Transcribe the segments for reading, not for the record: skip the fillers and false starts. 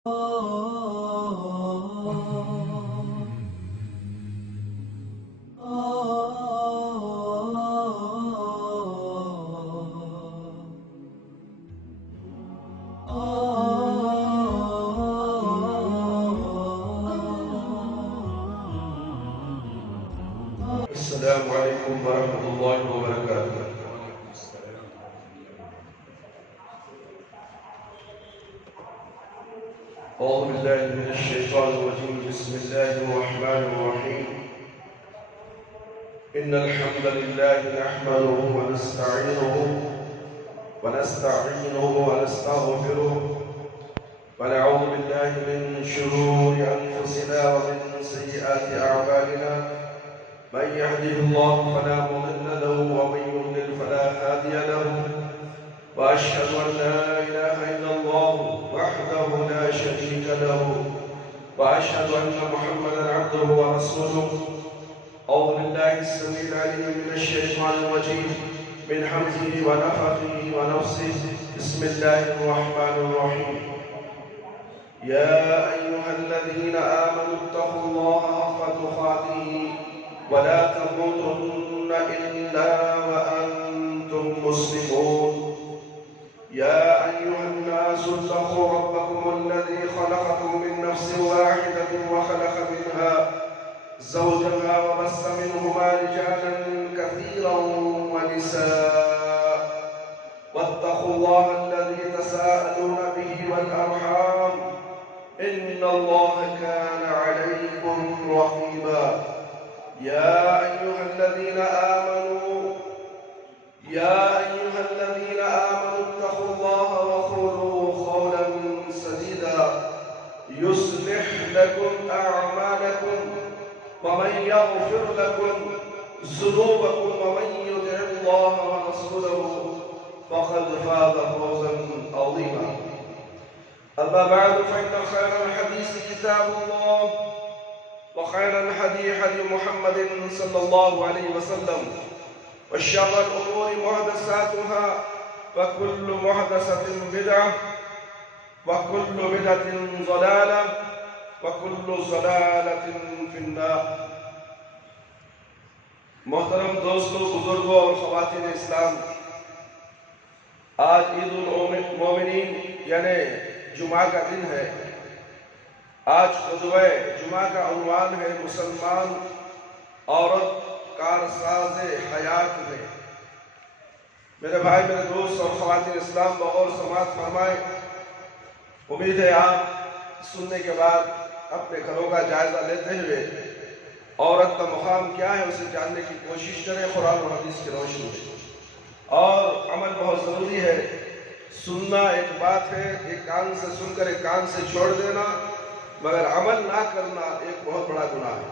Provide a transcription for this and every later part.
السلام عليكم ورحمة الله وبركاته. أعوذ بالله من الشيطان الرجيم. بسم الله الرحمن الرحيم. إن الحمد لله نحمده ونستعينه ونستغفره ونعوذ بالله من شرور أنفسنا ومن سيئات أعمالنا. من يهده الله فلا مضل له ومن يضلل فلا هادي له. وأشهد أن لا إله إلا الله وحده لا شريك له وأشهد أن محمدا عبده ورسوله. أعوذ بالله السميع العليم من الشيطان الرجيم من حمزه ونفخه ونفسه. بسم الله الرحمن الرحيم. يا أيها الذين آمنوا اتقوا الله حق تقاته ولا تموتن إلا وأنتم مسلمون. يا أيها الناس اتقوا ربكم الذي خلقكم من نفس واحدة وخلق منها زوجها وبث منهما رجالا كثيرا ونساء. واتقوا الله الذي تساءلون به والأرحام إن الله كان عليكم رقيبا. يا أيها الذين آمنوا اتقوا الله وقولوا قولا سديدا يصلح لكم أعمالكم ومن يغفر لكم ذنوبكم ومن يطع الله ورسوله فقد فاز فوزا عظيما. أما بعد فإن خير الحديث كتاب الله وخير الهدي هدي محمد صلى الله عليه وسلم وشر الأمور محدثاتها وكل محدثة بدعة وكل بدعة ضلالة وكل ضلالة في النار. محترم دوستوں، بزرگوں اور خواتین اسلام، آج عید المومنین یعنی جمعہ کا دن ہے. آج خطبہ جمعہ کا عنوان ہے مسلمان عورت کارساز حیات میں. میرے بھائی، میرے دوست اور خواتین اسلام، بغور سماعت فرمائے. امید ہے آپ سننے کے بعد اپنے گھروں کا جائزہ لیتے ہوئے عورت کا مقام کیا ہے اسے جاننے کی کوشش کریں قرآن و حدیث کی روشنی میں. اور عمل بہت ضروری ہے. سننا ایک بات ہے، ایک کان سے سن کر ایک کان سے چھوڑ دینا، مگر عمل نہ کرنا ایک بہت بڑا گناہ ہے.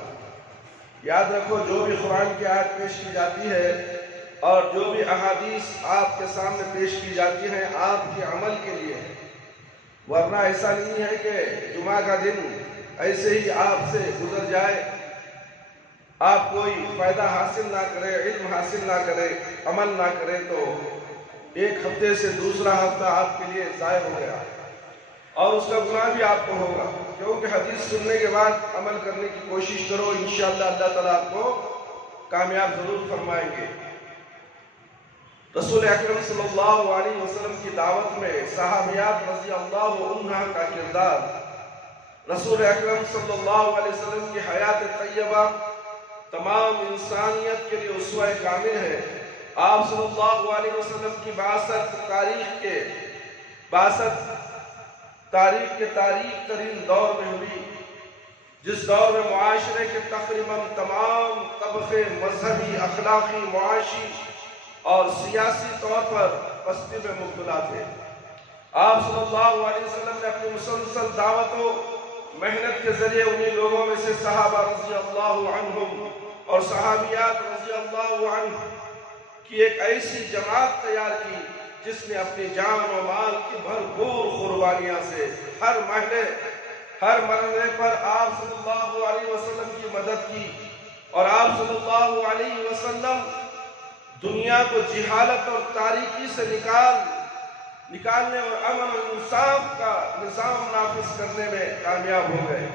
یاد رکھو، جو بھی قرآن کی آیت پیش کی جاتی ہے اور جو بھی احادیث آپ کے سامنے پیش کی جاتی ہیں آپ کے عمل کے لیے ہے. ورنہ ایسا نہیں ہے کہ جمعہ کا دن ایسے ہی آپ سے گزر جائے، آپ کوئی فائدہ حاصل نہ کرے، علم حاصل نہ کرے، عمل نہ کرے، تو ایک ہفتے سے دوسرا ہفتہ آپ کے لیے ضائع ہو گیا اور اس کا گناہ بھی آپ کو ہوگا. کیونکہ حدیث سننے کے بعد عمل کرنے کی کوشش کرو، انشاءاللہ اللہ تعالیٰ آپ کو کامیاب ضرور فرمائیں گے. رسول اکرم صلی اللہ علیہ وسلم کی دعوت میں صحابیات رضی اللہ عنہ کا کردار، رسول اکرم صلی اللہ علیہ وسلم کی حیات طیبہ تمام انسانیت کے لیے اسوہ کامل ہے. آپ صلی اللہ علیہ وسلم کی بعثت تاریخ کے تاریخ ترین دور میں ہوئی، جس دور میں معاشرے کے تقریباً تمام طبقے مذہبی، اخلاقی، معاشی اور سیاسی طور پر پستی میں مبتلا تھے. آپ صلی اللہ علیہ وسلم نے اپنی مسلسل دعوت و محنت کے ذریعے انہی لوگوں میں سے صحابہ رضی اللہ عنہم اور صحابیات رضی اللہ عنہ کی ایک ایسی جماعت تیار کی جس نے اپنی جان و مال کی بھرپور قربانیاں سے ہر مرحلے پر آپ صلی اللہ علیہ وسلم کی مدد کی. اور آپ صلی اللہ علیہ وسلم دنیا کو جہالت اور تاریکی سے نکال نکالنے اور امن و انصاف کا نظام نافذ کرنے میں کامیاب ہو گئے۔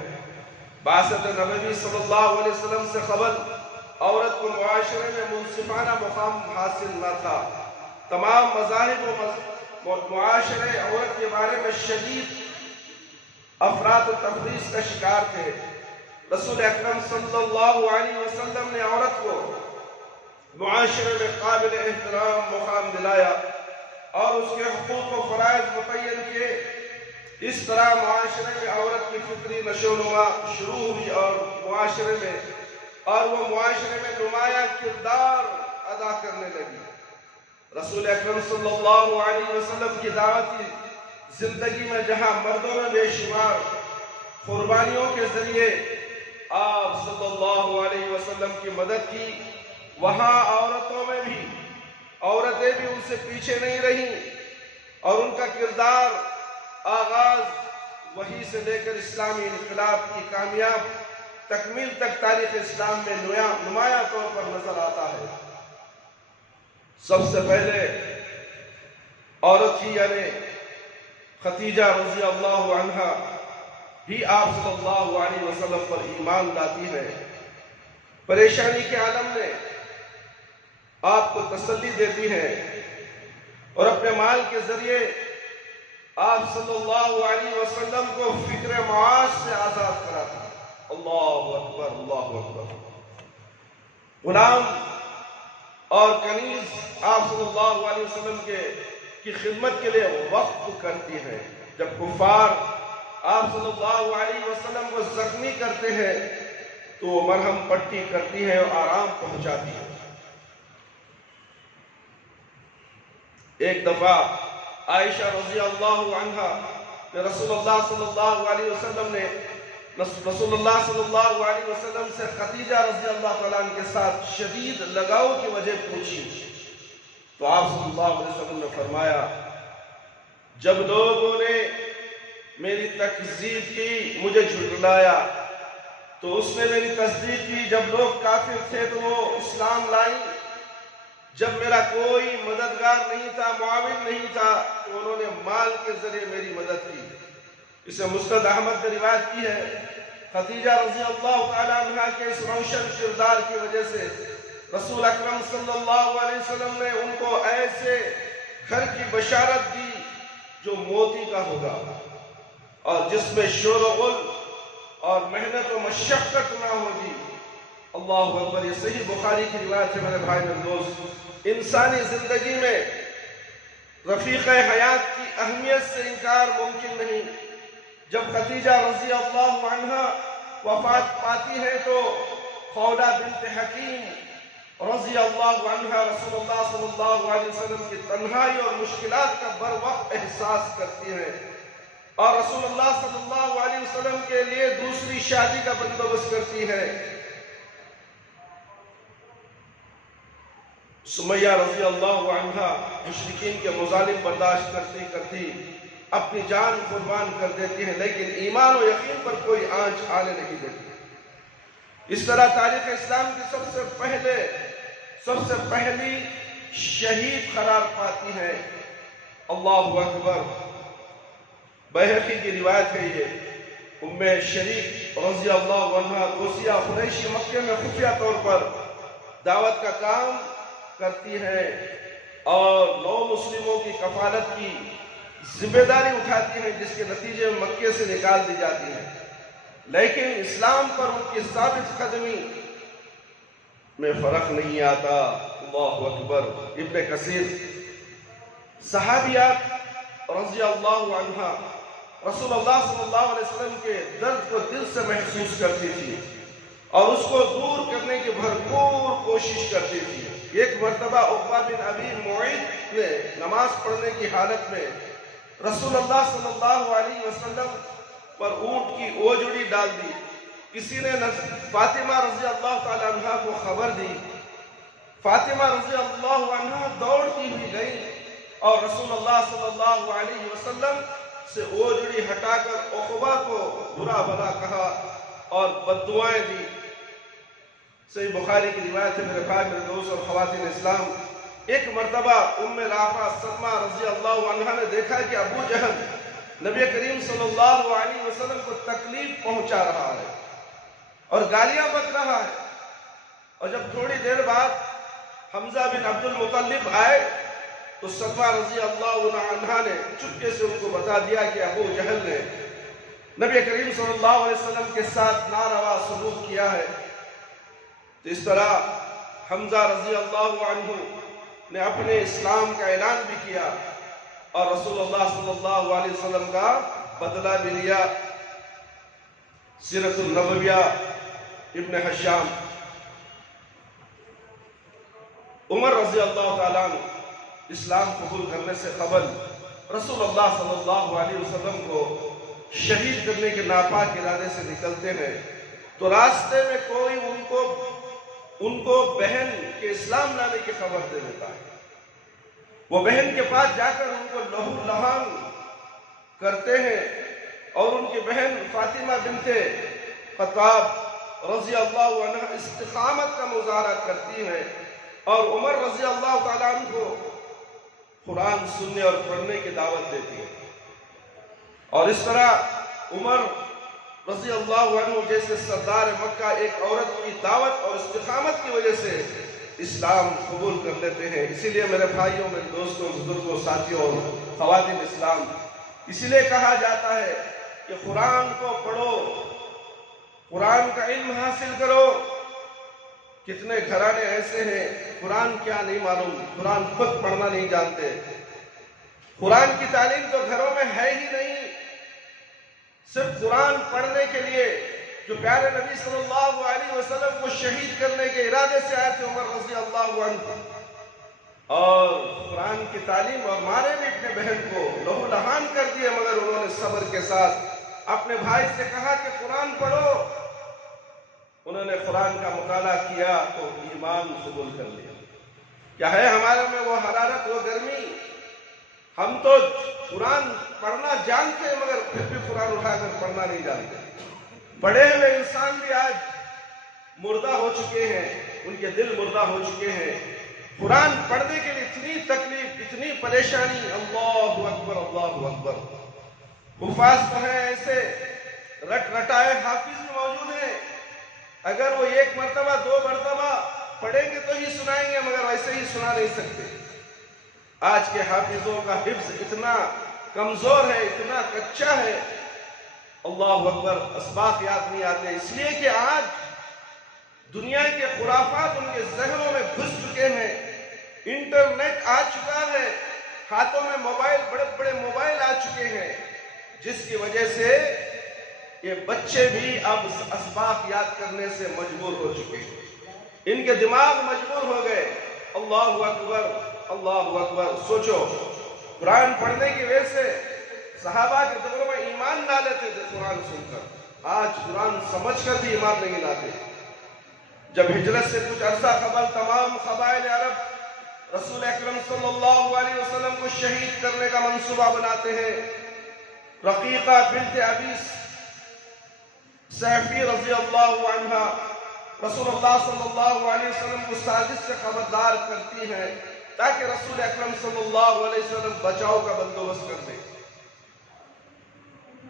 بعثت نبوی صلی اللہ علیہ وسلم سے قبل عورت کو معاشرے میں منصفانہ مقام حاصل نہ تھا۔ تمام مذاہب و معاشرے عورت کے بارے میں شدید افراط و تفریط کا شکار تھے۔ رسول اکرم صلی اللہ علیہ وسلم نے عورت کو معاشرے میں قابل احترام مقام دلایا اور اس کے حقوق و فرائض متعین کیے۔ اس طرح معاشرے میں عورت کی فطری نشو و نما شروع ہوئی اور وہ معاشرے میں نمایاں کردار ادا کرنے لگی۔ رسول اکرم صلی اللہ علیہ وسلم کی دعوتی زندگی میں جہاں مردوں نے بے شمار قربانیوں کے ذریعے آپ صلی اللہ علیہ وسلم کی مدد کی، وہاں عورتیں بھی ان سے پیچھے نہیں رہیں اور ان کا کردار آغاز وحی سے لے کر اسلامی انقلاب کی کامیاب تکمیل تک تاریخ اسلام میں نمایاں طور پر نظر آتا ہے۔ سب سے پہلے عورت ہی یعنی خدیجہ رضی اللہ عنہا ہی آپ صلی اللہ علیہ وسلم پر ایمان لاتی ہے۔ پریشانی کے عالم میں آپ کو تسلی دیتی ہے اور اپنے مال کے ذریعے آپ صلی اللہ علیہ وسلم کو فکر معاش سے آزاد کراتی ہے۔ اللہ اکبر، اللہ اکبر۔ غلام اور کنیز آپ صلی اللہ علیہ وسلم کی خدمت کے لیے وقف کرتی ہے۔ جب کفار آپ صلی اللہ علیہ وسلم کو زخمی کرتے ہیں تو وہ مرہم پٹی کرتی ہے اور آرام پہنچاتی ہے۔ ایک دفعہ عائشہ رضی اللہ عنہا رسول اللہ صلی اللہ علیہ وسلم سے خدیجہ رضی اللہ تعالیٰ عنہ کے ساتھ شدید لگاؤ کی وجہ پوچھی تو آپ صلی اللہ علیہ وسلم نے فرمایا، جب لوگوں نے میری تکذیب کی، مجھے جھٹلایا تو اس نے میری تصدیق کی۔ جب لوگ کافر تھے تو وہ اسلام لائی، جب میرا کوئی مددگار نہیں تھا، معاون نہیں تھا تو انہوں نے مال کے ذریعے میری مدد کی۔ اسے مسند احمد نے روایت کی ہے، خدیجہ رضی اللہ تعالیٰ عنہ کے اس روشن کردار کی وجہ سے رسول اکرم صلی اللہ علیہ وسلم نے ان کو ایسے گھر کی بشارت دی جو موتی کا ہوگا اور جس میں شور و غل اور محنت و مشقت نہ ہوگی۔ اللہ اکبر۔ یہ صحیح بخاری کی روایت ہے میرے بھائی اور دوست۔ انسانی زندگی میں رفیق حیات کی اہمیت سے انکار ممکن نہیں۔ جب خدیجہ رضی اللہ عنہ وفات پاتی ہے تو خولہ بنت حکیم رضی اللہ عنہ رسول اللہ صلی اللہ علیہ وسلم کی تنہائی اور مشکلات کا بر وقت احساس کرتی ہے اور رسول اللہ صلی اللہ علیہ وسلم کے لیے دوسری شادی کا بندوبست کرتی ہے۔ سمیہ رضی اللہ عنہا مشرکین کے مظالم برداشت کرتی کرتی اپنی جان قربان کر دیتی ہیں، لیکن ایمان و یقین پر کوئی آنچ آنے نہیں دیتی۔ اس طرح تاریخ اسلام کی سب سے پہلی شہید قرار پاتی ہے۔ اللہ اکبر۔ بیہقی کی روایت ہے یہ، ام شریک رضی اللہ عنہ غوثیہ قریشی مکے میں خفیہ طور پر دعوت کا کام کرتی ہے اور 9 مسلموں کی کفالت کی ذمہ داری اٹھاتی ہے، جس کے نتیجے میں مکے سے نکال دی جاتی ہے، لیکن اسلام پر ان کی ثابت قدمی میں فرق نہیں آتا۔ اللہ اکبر۔ ابن کثیر، صحابیات رضی اللہ عنہ رسول اللہ صلی اللہ علیہ وسلم کے درد کو دل سے محسوس کرتی تھی اور اس کو دور کرنے کی بھرپور کوشش کرتی تھی۔ ایک مرتبہ عقبہ بن ابی معیط نے نماز پڑھنے کی حالت میں رسول اللہ صلی اللہ علیہ وسلم پر اونٹ کی اوجڑی ڈال دی۔ کسی نے فاطمہ رضی اللہ تعالی عنہ کو خبر دی۔ فاطمہ رضی اللہ عنہ دوڑتی ہوئی گئی اور رسول اللہ صلی اللہ علیہ وسلم سے اوجڑی ہٹا کر عقبہ کو برا بھلا کہا اور بددعائیں دی۔ صحیح بخاری کی روایت ہے میرے بھائی، میرے دوست اور خواتین اسلام، ایک مرتبہ ام رافع سلمہ رضی اللہ عنہ نے دیکھا کہ ابو جہل نبی کریم صلی اللہ علیہ وسلم کو تکلیف پہنچا رہا ہے اور گالیاں بک رہا ہے. اور جب تھوڑی دیر بعد حمزہ بن عبد المطلب آئے تو سلمہ رضی اللہ عنہ نے چپکے سے ان کو بتا دیا کہ ابو جہل نے نبی کریم صلی اللہ علیہ وسلم کے ساتھ ناروا سلوک کیا ہے. تو اس طرح حمزہ رضی اللہ عنہ نے اپنے اسلام کا اعلان بھی کیا اور رسول اللہ صلی اللہ علیہ وسلم کا بدلہ بھی لیا. سیرت النبویہ ابن حشام. عمر رضی اللہ تعالیٰ عنہ اسلام قبول کرنے سے قبل رسول اللہ صلی اللہ علیہ وسلم کو شہید کرنے کے ناپاک ارادے سے نکلتے ہیں تو راستے میں کوئی ان کو بہن کے اسلام لانے کی خبر دے دیتا ہے. وہ بہن کے پاس جا کر ان کو لہو لہان کرتے ہیں اور ان کی بہن فاطمہ بنت خطاب رضی اللہ عنہ استقامت کا مظاہرہ کرتی ہیں اور عمر رضی اللہ تعالیٰ عنہ کو قرآن سننے اور پڑھنے کی دعوت دیتی ہے. اور اس طرح عمر رضی اللہ عنہ جیسے سردار مکہ ایک عورت کی دعوت اور استقامت کی وجہ سے اسلام قبول کر لیتے ہیں. اسی لیے میرے بھائیوں، میرے دوستوں، بزرگوں، ساتھیوں اور خواتین اسلام، اسی لیے کہا جاتا ہے کہ قرآن کو پڑھو، قرآن کا علم حاصل کرو. کتنے گھرانے ایسے ہیں قرآن کیا نہیں معلوم، قرآن خود پڑھنا نہیں جانتے. قرآن کی تعلیم تو گھروں میں ہے ہی نہیں. صرف قرآن پڑھنے کے لیے جو پیارے نبی صلی اللہ علیہ وسلم کو شہید کرنے کے ارادے سے آئے تھے عمر رضی اللہ عنہ، اور قرآن کی تعلیم اور مارے بھی اپنے بہن کو لہو لہان کر دیے، مگر انہوں نے صبر کے ساتھ اپنے بھائی سے کہا کہ قرآن پڑھو. انہوں نے قرآن کا مطالعہ کیا تو ایمان قبول کر لیا. کیا ہے ہمارے میں وہ حرارت، وہ گرمی؟ ہم تو قرآن پڑھنا جانتے ہیں مگر پھر بھی قرآن اٹھا کر پڑھنا نہیں جانتے. پڑھے ہوئے انسان بھی آج مردہ ہو چکے ہیں، ان کے دل مردہ ہو چکے ہیں. قرآن پڑھنے کے لیے اتنی تکلیف، اتنی پریشانی. اللہ اکبر، اللہ اکبر. حفاظ تو ہیں ایسے رٹ رٹائے حافظ بھی موجود ہیں، اگر وہ ایک مرتبہ دو مرتبہ پڑھیں گے تو ہی سنائیں گے مگر ویسے ہی سنا نہیں سکتے. آج کے حافظوں کا حفظ اتنا کمزور ہے، اتنا کچا ہے. اللہ اکبر، اسباق یاد نہیں آتے، اس لیے کہ آج دنیا کے خرافات ان کے ذہنوں میں گھس چکے ہیں. انٹرنیٹ آ چکا ہے، ہاتھوں میں موبائل، بڑے بڑے موبائل آ چکے ہیں، جس کی وجہ سے یہ بچے بھی اب اسباق یاد کرنے سے مجبور ہو چکے ہیں. ان کے دماغ مجبور ہو گئے. اللہ اکبر، اللہ اکبر. سوچو، قرآن پڑھنے کی وجہ سے صحابہ کے دور میں ایمان لا لیتے تھے قرآن سن کر. آج قرآن سمجھ کر بھی ایمان نہیں لاتے. جب ہجرت سے کچھ عرصہ قبل تمام قبائل عرب رسول اکرم صلی اللہ علیہ وسلم کو شہید کرنے کا منصوبہ بناتے ہیں. رقیقہ بنت ابی سیفی رضی اللہ عنہ رسول اللہ صلی اللہ علیہ وسلم کو سازش سے خبردار کرتی ہیں تاکہ رسول اکرم صلی اللہ علیہ وسلم بچاؤ کا بندوبست کر دیں.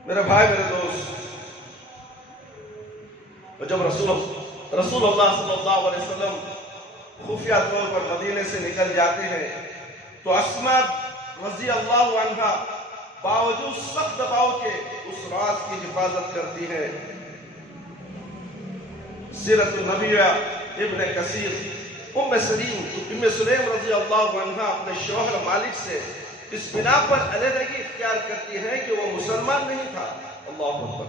میرے بھائی، میرے دوست، جب رسول اللہ صلی اللہ علیہ وسلم خفیہ طور پر مدینے سے نکل جاتے ہیں تو اسماء رضی اللہ عنہ باوجود سخت دباؤ کے اس راز کی حفاظت کرتی ہے. سیرت النبیہ ابن کثیر. ام سلیم رضی اللہ عنہ اپنے شوہر مالک سے اس بنا پر علیحدگی اختیار کرتی ہے کہ وہ مسلمان نہیں تھا. اللہ اکبر،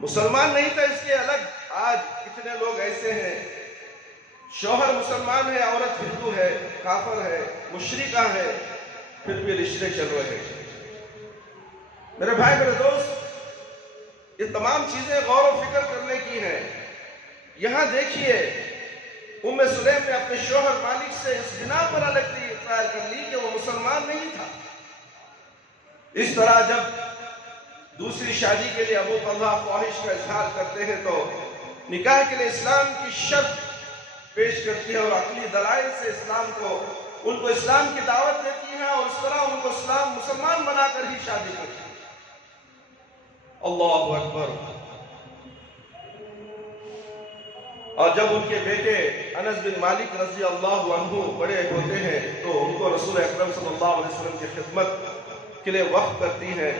مسلمان نہیں تھا، اس کے الگ. آج کتنے لوگ ایسے ہیں، شوہر مسلمان ہے، عورت ہندو ہے، کافر ہے، مشرکہ ہے، پھر بھی رشتے چل رہے ہیں. میرے بھائی، میرے دوست، یہ تمام چیزیں غور و فکر کرنے کی ہیں. یہاں دیکھیے، ام سلیم نے اپنے شوہر مالک سے اس بنا پر علیحدگی اختیار کر لی کہ وہ مسلمان نہیں تھا. اس طرح جب دوسری شادی کے لیے ابو طلحہ خواہش کا اظہار کرتے ہیں تو نکاح کے لیے اسلام کی شرط پیش کرتی ہے اور عقلی دلائل سے ان کو اسلام کی دعوت دیتی ہے اور اس طرح ان کو مسلمان بنا کر ہی شادی کرتی ہے۔ اللہ اکبر۔ اور جب ان کے بیٹے انس بن مالک رضی اللہ عنہ بڑے ہوتے ہیں تو ان کو رسول اکرم صلی اللہ علیہ وسلم کی خدمت کے لیے وقف کرتی ہیں۔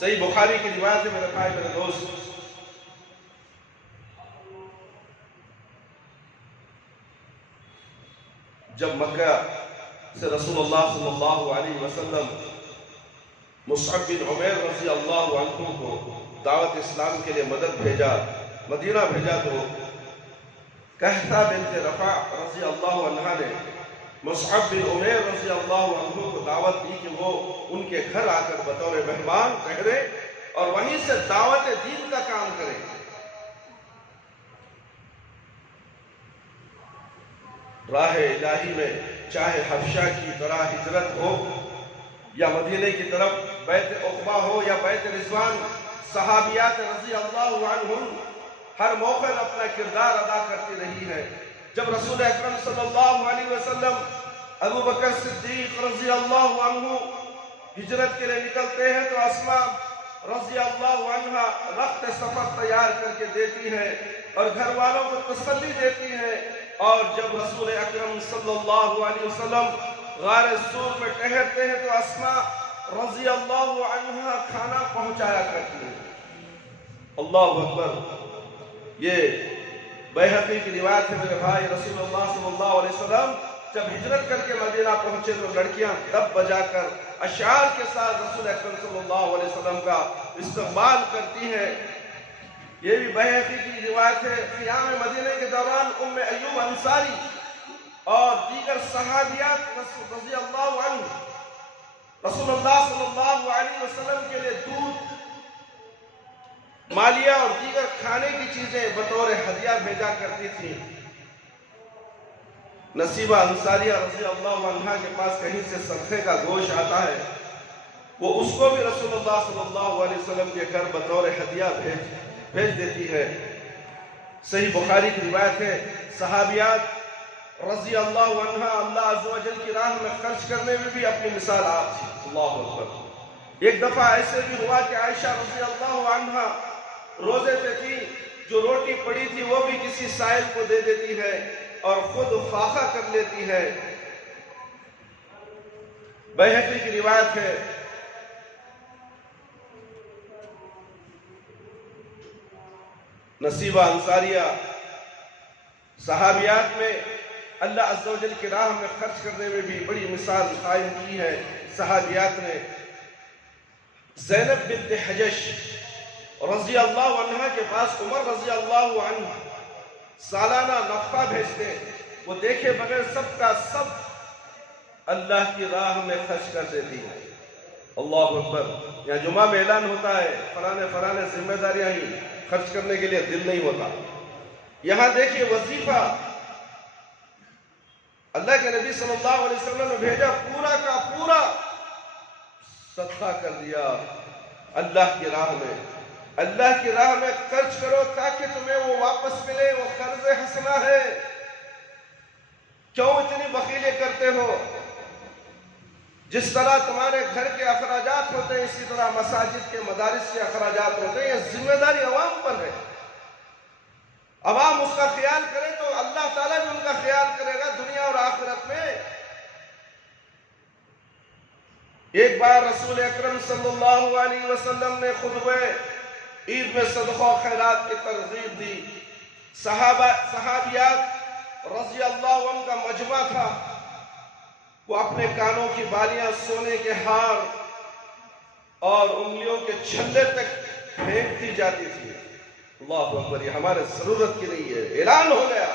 صحیح بخاری کی روایت ہے میرے بھائی میرے دوست، جب مکہ سے رسول اللہ صلی اللہ علیہ وسلم مصعب بن عمیر رضی اللہ عنہ کو دعوت اسلام کے لیے مدینہ بھیجا تو کہتا بنت رفع رضی اللہ عنہ نے مصعب بن عمیر رضی اللہ عنہ کو دعوت دی کہ وہ ان کے گھر آ کر بطور مہمان ٹھہرے اور وہیں سے دعوت دین کا کام کرے۔ راہ الہی میں چاہے حبشہ کی طرح ہجرت ہو یا مدینے کی طرف بیت عقبہ ہو یا بیت رضوان، صحابیات رضی اللہ عنہم ہر موقع اپنا کردار ادا کرتی رہی ہے۔ جب رسول اکرم صلی اللہ علیہ وسلم ابو بکر صدیق رضی اللہ عنہ ہجرت کے لیے نکلتے ہیں تو اسماء رضی اللہ عنہ رخت سفر تیار کر کے دیتی ہے اور گھر والوں کو تسلی دیتی ہے، اور جب رسول اکرم صلی اللہ علیہ وسلم غار سور میں ٹہرتے ہیں تو اسماء رضی اللہ عنہ کھانا پہنچایا کرتی ہے۔ اللہ اکبر۔ یہ بیہقی کی روایت ہے میرے بھائی، رسول اللہ صلی اللہ علیہ وسلم جب ہجرت کر کے مدینہ پہنچے تو لڑکیاں دب بجا کر اشعار کے ساتھ رسول اکرم صلی اللہ علیہ وسلم کا استقبال کرتی ہیں۔ یہ بھی بیہقی کی روایت ہے۔ قیام مدینہ کے دوران ام ایوب انصاری اور دیگر صحابیات رضی اللہ عنہ رسول اللہ صلی اللہ علیہ وسلم کے لیے دودھ، مالیہ اور دیگر کھانے کی چیزیں بطور ہدیہ بھیجا کرتی تھیں۔ نصیبہ انصاریہ رضی اللہ عنہ کے پاس کہیں سے صدقے کا گوشت آتا ہے، وہ اس کو بھی رسول اللہ صلی اللہ علیہ وسلم کے گھر بطور ہدیہ بھیج دیتی ہے۔ صحیح بخاری کی روایت ہے، صحابیات رضی اللہ عنہ اللہ عز و جل کی راہ میں خرچ کرنے میں بھی اپنی مثال آپ تھی۔ اللہ اکبر۔ ایک دفعہ ایسے بھی ہوا کہ عائشہ رضی اللہ عنہ روزے پہ تھی، جو روٹی پڑی تھی وہ بھی کسی سائل کو دے دیتی ہے اور خود فاقہ کر لیتی ہے۔ بیہقی کی روایت ہے، نصیبہ انصاریہ صحابیات میں اللہ عز و جل کی راہ میں خرچ کرنے میں بھی بڑی مثال قائم کی ہے۔ صحابیات نے زینب بنت حجش رضی اللہ عنہ کے پاس عمر رضی اللہ عنہ سالانہ نفقہ بھیجتے، وہ دیکھے بغیر سب کا سب اللہ کی راہ میں خرچ کر دیتی ہے۔ اللہ اکبر۔ یہاں جمعہ میں اعلان ہوتا ہے فلانے ذمہ داریاں ہی خرچ کرنے کے لیے دل نہیں ہوتا۔ یہاں دیکھیے وظیفہ اللہ کے نبی صلی اللہ علیہ وسلم نے بھیجا، پورا کا پورا صدقہ کر دیا اللہ کی راہ میں۔ اللہ کی راہ میں خرچ کرو تاکہ تمہیں وہ واپس ملے، وہ قرض حسنہ ہے۔ کیوں اتنی بخیلی کرتے ہو؟ جس طرح تمہارے گھر کے اخراجات ہوتے ہیں اسی طرح مساجد کے مدارس کے اخراجات ہوتے ہیں۔ یہ ذمہ داری عوام پر ہے۔ عوام اس کا خیال کرے تو اللہ تعالیٰ بھی ان کا خیال کرے گا دنیا اور آخرت میں۔ ایک بار رسول اکرم صلی اللہ علیہ وسلم نے خطبہ عید میں صدقہ و خیرات کی ترغیب دی۔ صحابیات رضی اللہ عنہ کا مجمع تھا، وہ اپنے کانوں کی بالیاں، سونے کے ہار اور انگلیوں کے چھلے تک پھینکتی جاتی تھی۔ اللہ اکبر۔ یہ ہمارے ضرورت کی نہیں ہے، اعلان ہو گیا،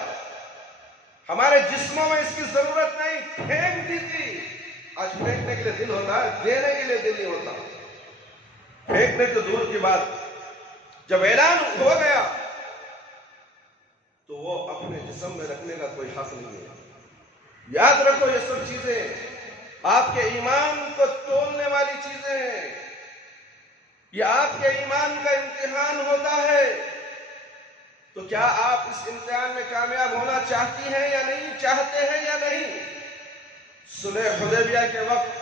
ہمارے جسموں میں اس کی ضرورت نہیں، پھینک دی تھی۔ آج پھینکنے کے لیے دل ہوتا ہے، دینے کے لیے دل نہیں ہوتا۔ پھینکنے تو دور کی بات، جب اعلان ہو گیا تو وہ اپنے جسم میں رکھنے کا کوئی حق نہیں ہے۔ یاد رکھو یہ سب چیزیں آپ کے ایمان کو تولنے والی چیزیں ہیں، یہ آپ کے ایمان کا امتحان ہوتا ہے۔ تو کیا آپ اس امتحان میں کامیاب ہونا چاہتی ہیں یا نہیں، چاہتے ہیں یا نہیں؟ صلح حدیبیہ کے وقت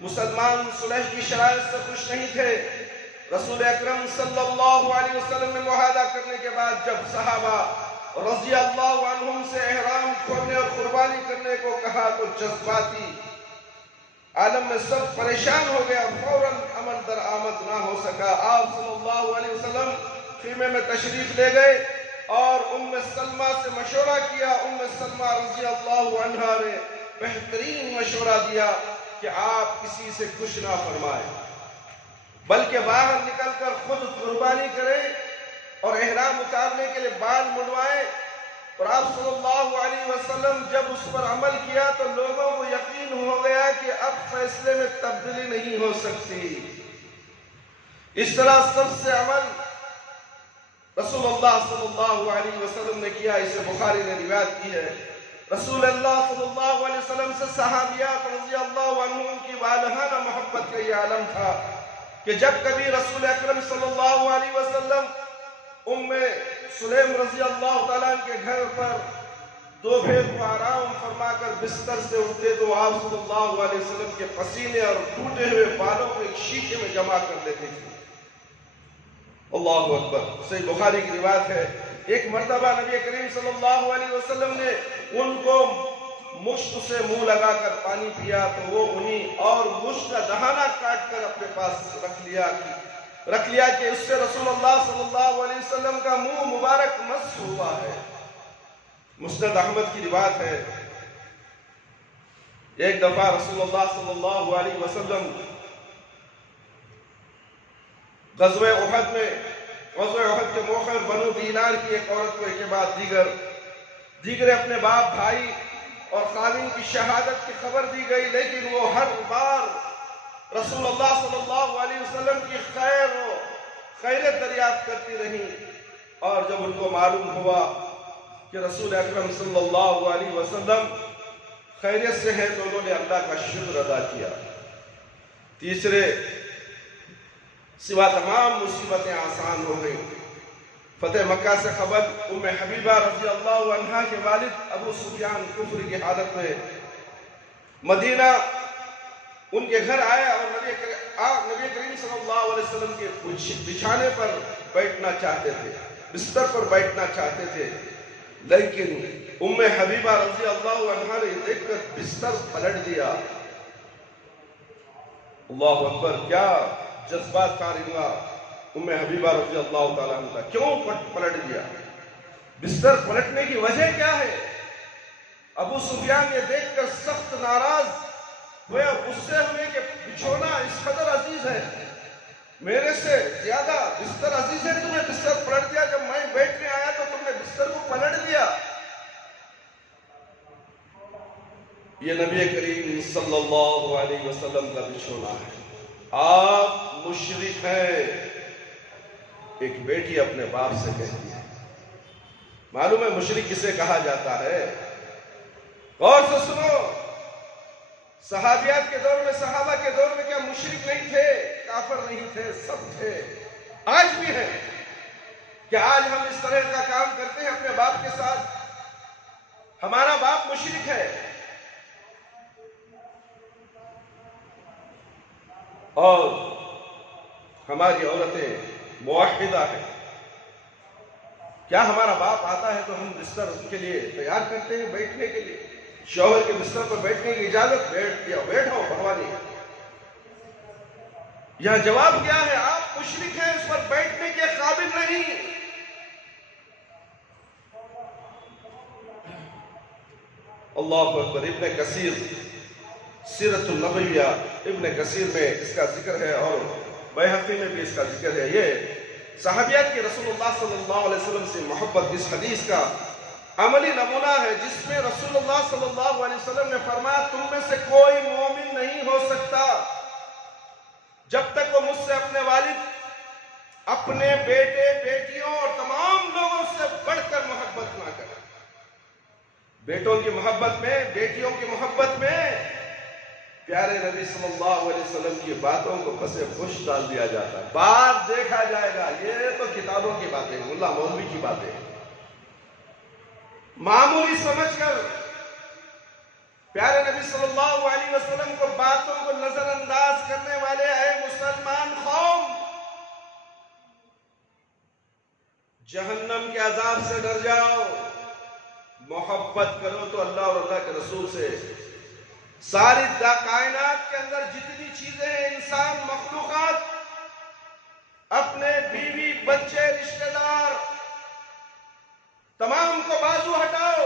مسلمان صلح کی شرائط سے خوش نہیں تھے۔ رسول اکرم صلی اللہ علیہ وسلم نے معاہدہ کرنے کے بعد جب صحابہ رضی اللہ عنہم سے احرام کھولنے اور قربانی کرنے کو کہا تو جذباتی عالم میں سب پریشان ہو گیا، فوراً عمل درآمد نہ ہو سکا۔ آپ صلی اللہ علیہ وسلم خیمے میں تشریف لے گئے اور سلمہ سے مشورہ کیا۔ سلمہ رضی اللہ عنہا نے بہترین مشورہ دیا کہ آپ کسی سے کچھ نہ فرمائیں، بلکہ باہر نکل کر خود قربانی کریں اور احرام اتارنے کے لیے بال منڈوائیں۔ اور آپ صلی اللہ علیہ وسلم جب اس پر عمل کیا تو لوگوں کو یقین ہو گیا کہ اب فیصلے میں تبدیلی نہیں ہو سکتی۔ اس طرح سب سے عمل رسول اللہ صلی اللہ علیہ وسلم نے کیا۔ اسے بخاری نے روایت کی ہے۔ رسول اللہ صلی اللہ علیہ وسلم سے صحابیات رضی اللہ عنہم کی والہانہ محبت کا یہ عالم تھا کہ جب کبھی رسول اکرم صلی اللہ علیہ وسلم سلیم رضی اللہ تعالیٰ کے گھر پر دو پھیر کو آرام فرما کر بستر سے اٹھتے تو آپ صلی اللہ علیہ وسلم کے پسینے اور ٹوٹے ہوئے بالوں کو ایک شیشے میں جمع کر لیتے تھے۔ اللہ اکبر، صحیح بخاری کی روایت ہے۔ ایک مرتبہ نبی کریم صلی اللہ علیہ وسلم نے ان کو مشک سے منہ لگا کر پانی پیا تو وہ انہیں اور مشک کا دہانہ کاٹ کر اپنے پاس رکھ لیا کہ اس سے رسول اللہ صلی اللہ علیہ وسلم کا منہ مبارک مسح ہوا ہے۔ مسند احمد کی روایت ہے، ایک دفعہ رسول اللہ صلی اللہ علیہ وسلم غزوہ احد کے موقع بنو دینار کی ایک عورت کو ایک کے بعد دیگر اپنے باپ، بھائی اور خاوند کی شہادت کی خبر دی گئی، لیکن وہ ہر بار رسول اللہ صلی اللہ علیہ وسلم کی خیرت دریافت کرتی رہی۔ اور جب ان کو معلوم ہوا کہ رسول اکرم صلی اللہ علیہ وسلم خیریت سے ہیں تو انہوں نے اللہ کا شکر ادا کیا۔ تیسرے، سوا تمام مصیبتیں آسان ہو گئی۔ فتح مکہ سے خبر حبیبہ رضی اللہ عنہا کے والد ابو سفیان کفر کی حالت میں مدینہ ان کے گھر آیا اور نبی کریم صلی اللہ علیہ وسلم کے بچھانے پر بیٹھنا چاہتے تھے، بستر پر بیٹھنا چاہتے تھے، لیکن حبیبہ رضی اللہ عنہا نے دیکھ کر بستر پلٹ دیا۔ اللہ اکبر، کیا جذبات طاری ہوا حبیبہ رضی اللہ تعالیٰ عنہ، کیوں پلٹ دیا؟ بستر پلٹنے کی وجہ کیا ہے؟ ابو سفیان یہ دیکھ کر سخت ناراض ہوئے اور غصے ہوئے کہ بچھونا اس قدر عزیز ہے، میرے سے زیادہ بستر عزیز ہے، تم نے بستر پلٹ دیا، جب میں بیٹھنے آیا تو تم نے بستر کو پلٹ دیا۔ یہ نبی کریم صلی اللہ علیہ وسلم کا بچھونا ہے۔ آپ مشرک ہیں، ایک بیٹی اپنے باپ سے کہتی ہے۔ معلوم ہے مشرک کسے کہا جاتا ہے؟ غور سے سنو، صحابیات کے دور میں، صحابہ کے دور میں کیا مشرک نہیں تھے، کافر نہیں تھے؟ سب تھے، آج بھی ہیں۔ کہ آج ہم اس طرح کا کام کرتے ہیں اپنے باپ کے ساتھ؟ ہمارا باپ مشرک ہے اور ہماری عورتیں موحدہ ہیں۔ کیا ہمارا باپ آتا ہے تو ہم بستر اس کے لیے تیار کرتے ہیں بیٹھنے کے لیے؟ شوہر کے بستر پر بیٹھنے کی اجازت، بیٹھو، پرواہ نہیں۔ یہاں جواب کیا ہے؟ آپ مشرک ہیں، اس پر بیٹھنے کے قابل نہیں۔ اللہ اکبر۔ ابن کثیر سیرت النبویہ، ابن کثیر میں اس کا ذکر ہے اور بیہقی میں بھی اس کا ذکر ہے۔ یہ صحابیات کی رسول اللہ صلی اللہ علیہ وسلم سے محبت اس حدیث کا عملی نمونہ ہے، جس میں رسول اللہ صلی اللہ علیہ وسلم نے فرمایا تم میں سے کوئی مومن نہیں ہو سکتا جب تک وہ مجھ سے اپنے والد، اپنے بیٹے، بیٹیوں اور تمام لوگوں سے بڑھ کر محبت نہ کرے۔ بیٹوں کی محبت میں، بیٹیوں کی محبت میں پیارے نبی صلی اللہ علیہ وسلم کی باتوں کو پس پش ڈال دیا جاتا ہے۔ بات دیکھا جائے گا، یہ تو کتابوں کی باتیں، ملا مولوی کی باتیں۔ معمولی سمجھ کر پیارے نبی صلی اللہ علیہ وسلم کو باتوں کو نظر انداز کرنے والے اے مسلمان قوم، جہنم کے عذاب سے ڈر جاؤ، محبت کرو تو اللہ اور اللہ کے رسول سے۔ ساری کائنات کے اندر جتنی چیزیں ہیں، انسان، مخلوقات، اپنے بیوی، بچے، رشتہ دار، تمام کو بازو ہٹاؤ،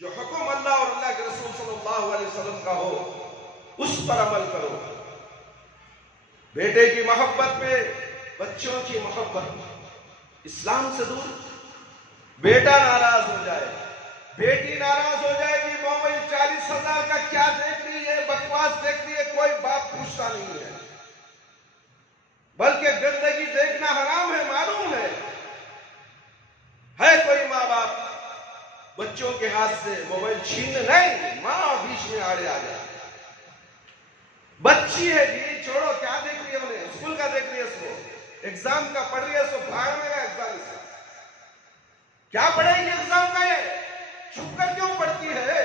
جو حکم اللہ اور اللہ کے رسول صلی اللہ علیہ وسلم کا ہو اس پر عمل کرو۔ بیٹے کی محبت میں بچوں کی محبت، اسلام سے دور۔ بیٹا ناراض ہو جائے، بیٹی ناراض ہو جائے گی، موبائل 40,000 کا کیا دیکھ رہی ہے، بکواس دیکھ رہی ہے، کوئی باپ پوچھتا نہیں ہے، بلکہ گندگی دیکھنا حرام ہے، معلوم ہے۔ کوئی ماں باپ بچوں کے ہاتھ سے موبائل چھیننے نہیں، ماں بیچ میں آڑے آ جائے، بچی ہے جی، چھوڑو، کیا دیکھ رہی ہے، انہیں اسکول کا دیکھ رہی ہے، اس کو ایگزام کا پڑھ رہی ہے، اس کو بھاگنے کا ایگزام سے کیا پڑھے گی، ایگزام کا ہے، چھپ کر کیوں پڑھتی ہے؟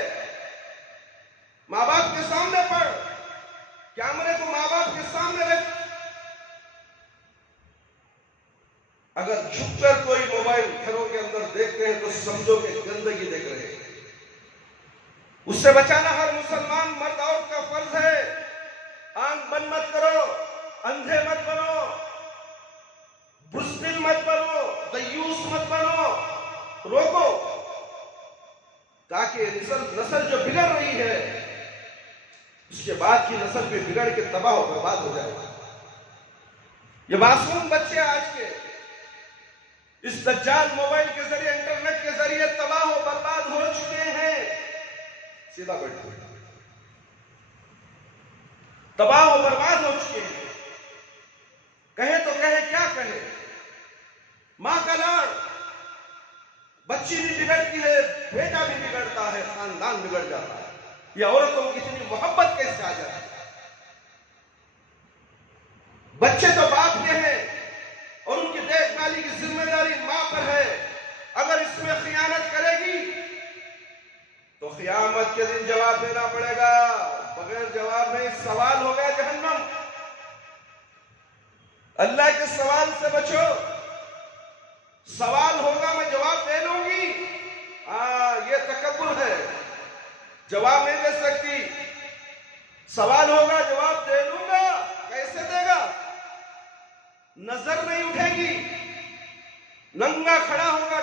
ماں باپ کے سامنے پڑھ، کیمرے کو ماں باپ کے سامنے رکھ۔ اگر چھپ کر کوئی موبائل گھروں کے اندر دیکھتے ہیں تو سمجھو کہ گندگی دیکھ رہے ہیں۔ اس سے بچانا ہر مسلمان مرد عورت کا فرض ہے۔ آنکھ بند مت کرو، اندھے مت بنو، بزدل مت بنو، دیوس مت بنو، روکو، تاکہ نسل جو بگڑ رہی ہے اس کے بعد کی نسل بھی بگڑ کے تباہ و برباد ہو جائے گا۔ یہ معصوم بچے آج کے اس دجال موبائل کے ذریعے، انٹرنیٹ کے ذریعے تباہ و برباد ہو چکے ہیں۔ سیدھا بیٹھو، تباہ و برباد ہو چکے ہیں۔ کہے تو کہے کیا کہے، ماں کا لاڑ، بچی بھی بگڑتی ہے، بیٹا بھی بگڑتا ہے، خاندان بگڑ جاتا ہے۔ یہ عورتوں کی اتنی محبت کیسے آ جاتی ہے؟ بچے تو باپ کے ہیں اور ان کی دیکھ بھالی کی ذمہ داری ماں پر ہے۔ اگر اس میں خیانت کرے گی تو قیامت کے دن جواب دینا پڑے گا، بغیر جواب نہیں، سوال ہوگا جہنم۔ اللہ کے سوال سے بچو، سوال ہوگا میں جواب دے لوں گی، یہ تکبر ہے، جواب نہیں دے سکتی۔ سوال ہوگا جواب دے لوں گا، کیسے دے گا؟ نظر نہیں اٹھے گی، ننگا کھڑا ہوگا،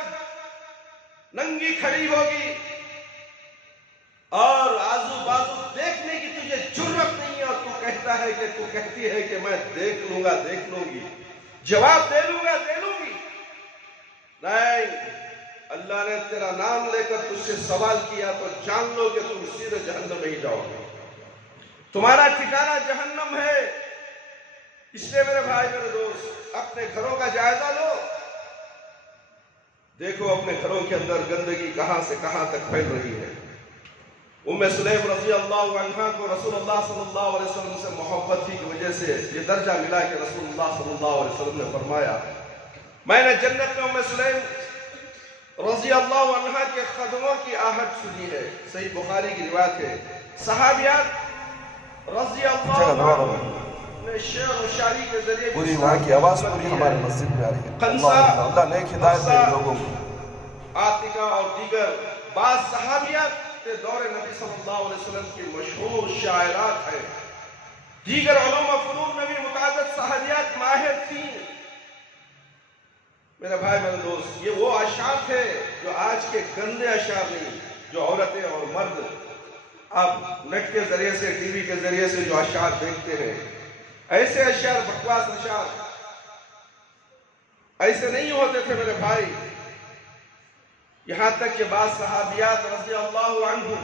ننگی کھڑی ہوگی، اور آزو بازو دیکھنے کی تجھے جرت نہیں ہے، اور تو کہتا ہے کہ تو کہتی ہے کہ میں دیکھ لوں گا، دیکھ لوں گی، جواب دے لوں گا، دے لوں گی۔ نہیں، اللہ نے تیرا نام لے کر تجھ سے سوال کیا تو جان لو کہ تم سیدھے جہنم نہیں جاؤ گے، تمہارا ٹھکانہ جہنم ہے۔ اس لیے میرے بھائی، میرے دوست، اپنے گھروں کا جائزہ لو، دیکھو اپنے گھروں کے اندر گندگی کہاں سے کہاں تک پھیل رہی ہے۔ ام سلیم رضی اللہ عنہا کو رسول اللہ صلی اللہ علیہ وسلم سے محبت کی وجہ سے یہ درجہ ملا کہ رسول اللہ صلی اللہ علیہ وسلم نے فرمایا، میں نے جنت میں ام سلیم رضی اللہ عنہا کے قدموں کی آہٹ سنی ہے۔ صحیح بخاری کی روایت ہے۔ صحابیات رضی اللہ عنہ نے شعر و شاعری کے ذریعے پوری وہاں کی آواز پوری ہمارے مسجد میں آ رہی ہے۔ اللہ نیک ہدایت دے لوگوں کو۔ عاتقہ اور دیگر بعض صحابیات کے دور نبی صلی اللہ علیہ وسلم کی مشہور شاعرات ہیں۔ دیگر علوم و فنون میں بھی متعدد صحابیات ماہر تھیں۔ میرے بھائی، میرے دوست، یہ وہ اشعار تھے جو آج کے گندے اشعار نہیں، جو عورتیں اور مرد آپ نیٹ کے ذریعے سے، ٹی وی کے ذریعے سے جو اشعار دیکھتے ہیں، ایسے اشعار، بکواس اشعار ایسے نہیں ہوتے تھے میرے بھائی۔ یہاں تک کہ بعض صحابیات رضی اللہ عنہ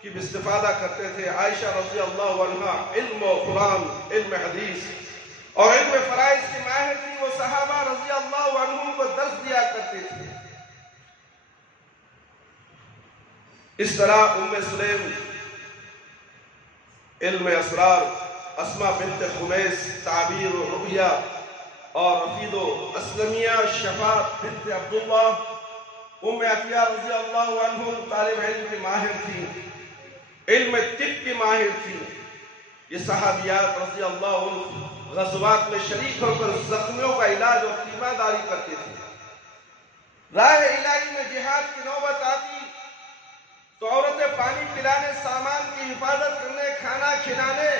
کی بھی استفادہ کرتے تھے۔ عائشہ رضی اللہ عنہ علم و قرآن، علم حدیث اور علم فرائض کی ماہر تھی، وہ صحابہ رضی اللہ عنہ کو درس دیا کرتی تھی۔ اس طرح ام سلیم علم اسرار، اسماء بنت خمیس تعبیر و رؤیا، اور رفید و اسلمیہ شفاعت بنت عبداللہ ام عطیہ رضی اللہ عنہ طالب علم کی ماہر تھی، علم طب کی ماہر تھی۔ یہ صحابیات رضی اللہ عنہ غزوات میں شریک ہو کر زخمیوں کا علاج اور تیمہ داری کرتے تھے۔ راہ الہی میں جہاد کی نوبت آتی تو عورتیں پانی پلانے، سامان کی حفاظت کرنے، کھانا کھلانے،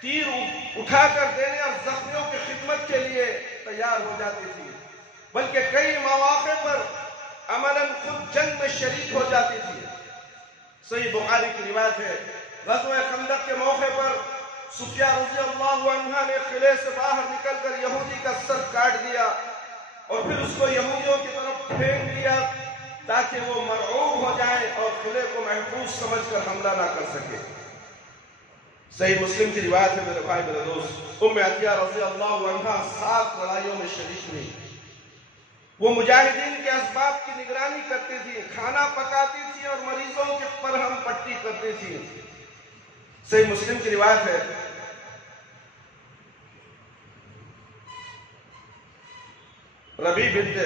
تیر اٹھا کر دینے اور زخمیوں کی خدمت کے لیے تیار ہو جاتی تھی، بلکہ کئی مواقع پر عملاً خود جنگ میں شریک ہو جاتی تھی۔ صحیح بخاری کی روایت ہے، غزوہ خندق کے موقع پر صفیہ رضی اللہ عنہ نے قلعے سے باہر نکل کر یہودی کا سر کاٹ دیا اور پھر اس کو یہودیوں کی طرف پھینک دیا تاکہ وہ مرعوب ہو جائیں اور قلعے کو محفوظ سمجھ کر حملہ نہ کر سکے۔ صحیح مسلم کی روایت ہے میرے بھائی میرے دوست، ام عطیہ رضی اللہ عنہ 7 لڑائیوں میں شریک ہوئی۔ وہ مجاہدین کے اسباب کی نگرانی کرتی تھی، کھانا پکاتی تھی اور مریضوں کے مرہم پٹی کرتی تھی۔ صحیح مسلم کی روایت ہے، ربیع بنت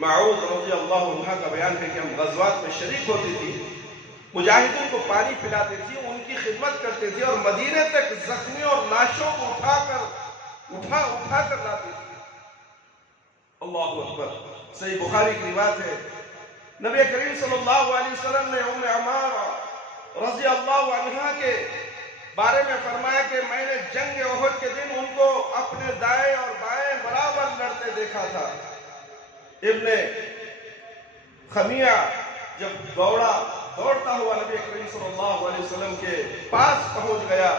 معوذ رضی اللہ عنہ کا بیان ہے کہ ہم غزوات میں شریک ہوتی تھی، مجاہدین کو پانی پلاتی تھی، ان کی خدمت کرتی تھی اور مدینے تک زخمی اور لاشوں کو اٹھا کر لاتی تھی۔ اللہ اکبر۔ صحیح بخاری کی روایت ہے، نبی کریم صلی اللہ علیہ وسلم نے ام عمارہ رضی اللہ عنہ کے بارے میں فرمایا کہ میں نے جنگ احد کے دن ان کو اپنے دائیں اور بائیں برابر لڑتے دیکھا تھا۔ ابن خمیہ جب دوڑتا ہوا نبی کریم صلی اللہ علیہ وسلم کے پاس پہنچ گیا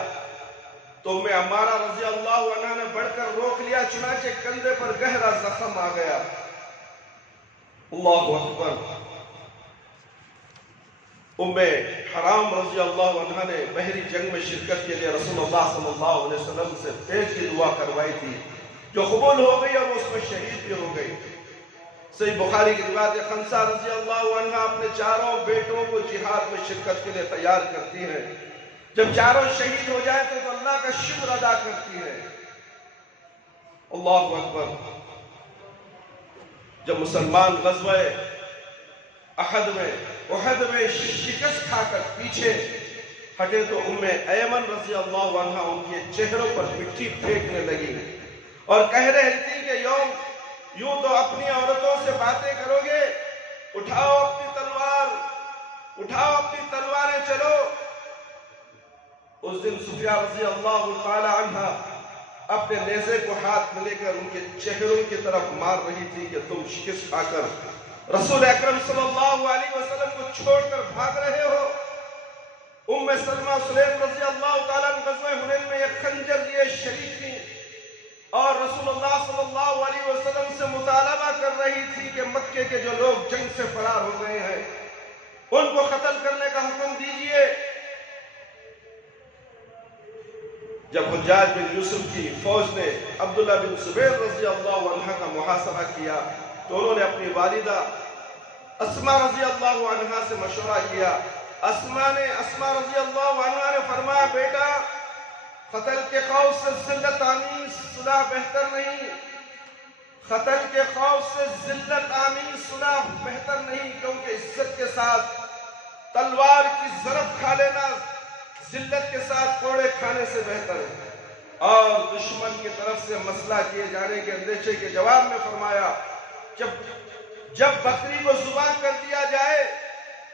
تو ام عمارہ رضی اللہ عنہ نے بڑھ کر روک لیا، چنانچہ کندھے پر گہرا زخم آ گیا۔ اللہ اکبر۔ ام حرام رضی اللہ عنہ نے بحری جنگ میں شرکت کے لیے رسول اللہ صلی اللہ علیہ وسلم سے پیش کی دعا کروائی تھی، جو قبول ہو گئی اور اس میں شہید بھی ہو گئی۔ صحیح بخاری کی روایت ہے، خنسہ رضی اللہ عنہ اپنے 4 بیٹوں کو جہاد میں شرکت کے لیے تیار کرتی ہے۔ جب 4 شہید ہو جائے تو اللہ کا شکر ادا کرتی ہے۔ اللہ اکبر۔ جب مسلمان غزوہ احد میں شکست کھا کر پیچھے ہٹے تو ام ایمن رضی اللہ عنہ ان کے چہروں پر مٹی پھینکنے لگی اور کہہ رہی تھی کہ یوں تو اپنی عورتوں سے باتیں کرو گے، اٹھاؤ اپنی تلواریں، چلو۔ اس دن صفیہ رضی اللہ تعالی عنہ اپنے نیزے کو ہاتھ میں لے کر ان کے چہروں کی طرف مار رہی تھی کہ تم شکست کھا کر رسول اکرم صلی اللہ علیہ وسلم کو چھوڑ کر بھاگ رہے ہو۔ ام سلمہ سلیم رضی اللہ تعالیٰ عنہ غزوہ حنین میں ایک خنجر لیے شریک تھی اور رسول اللہ صلی اللہ علیہ وسلم سے مطالبہ کر رہی تھی کہ مکے کے جو لوگ جنگ سے فرار ہو گئے ہیں ان کو قتل کرنے کا حکم دیجئے۔ جب حجاج بن یوسف کی فوج نے عبداللہ بن زبیر رضی اللہ عنہ کا محاصرہ کیا تو انہوں نے اپنی والدہ اسماء رضی اللہ عنہ سے مشورہ کیا۔ اسماء رضی اللہ عنہ نے فرمایا، بیٹا، قتل کے خوف سے ذلت آمیز صلح بہتر نہیں، قتل کے خوف سے ذلت آمیز صلح بہتر نہیں، کیونکہ عزت کے ساتھ تلوار کی ضرب کھا لینا ذلت کے ساتھ کوڑے کھانے سے بہتر ہے۔ اور دشمن کی طرف سے مسئلہ کیے جانے کے اندیشے کے جواب میں فرمایا، جب بکری کو ذبح کر دیا جائے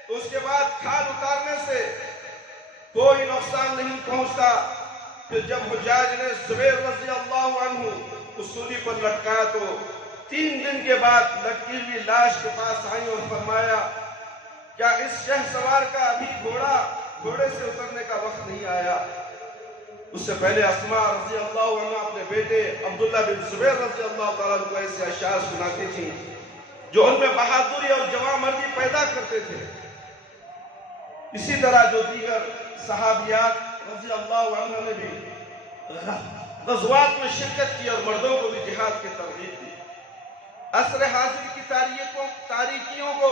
تو اس کے بعد کھال اتارنے سے کوئی نقصان نہیں پہنچتا۔ پھر جب حجاج نے زبیر رضی اللہ عنہ کو سولی پر لٹکایا تو 3 دن کے بعد لٹکی ہوئی لاش کے پاس آئی اور فرمایا، کیا اس شہ سوار کا ابھی گھوڑے سے اترنے کا وقت نہیں آیا؟ اس سے پہلے اسماء رضی اللہ عنہ اپنے بیٹے عبداللہ بن زبیر رضی اللہ تعالیٰ عنہ کو ایسے اشعار سناتی تھی جو ان میں بہادری اور جواں مردی پیدا کرتے تھے۔ اسی طرح جو دیگر صحابیات رضی اللہ عنہ نے بھی غزوات میں شرکت کی اور مردوں کو بھی جہاد کی ترغیب دی۔ عصر حاضر کی تاریکیوں کو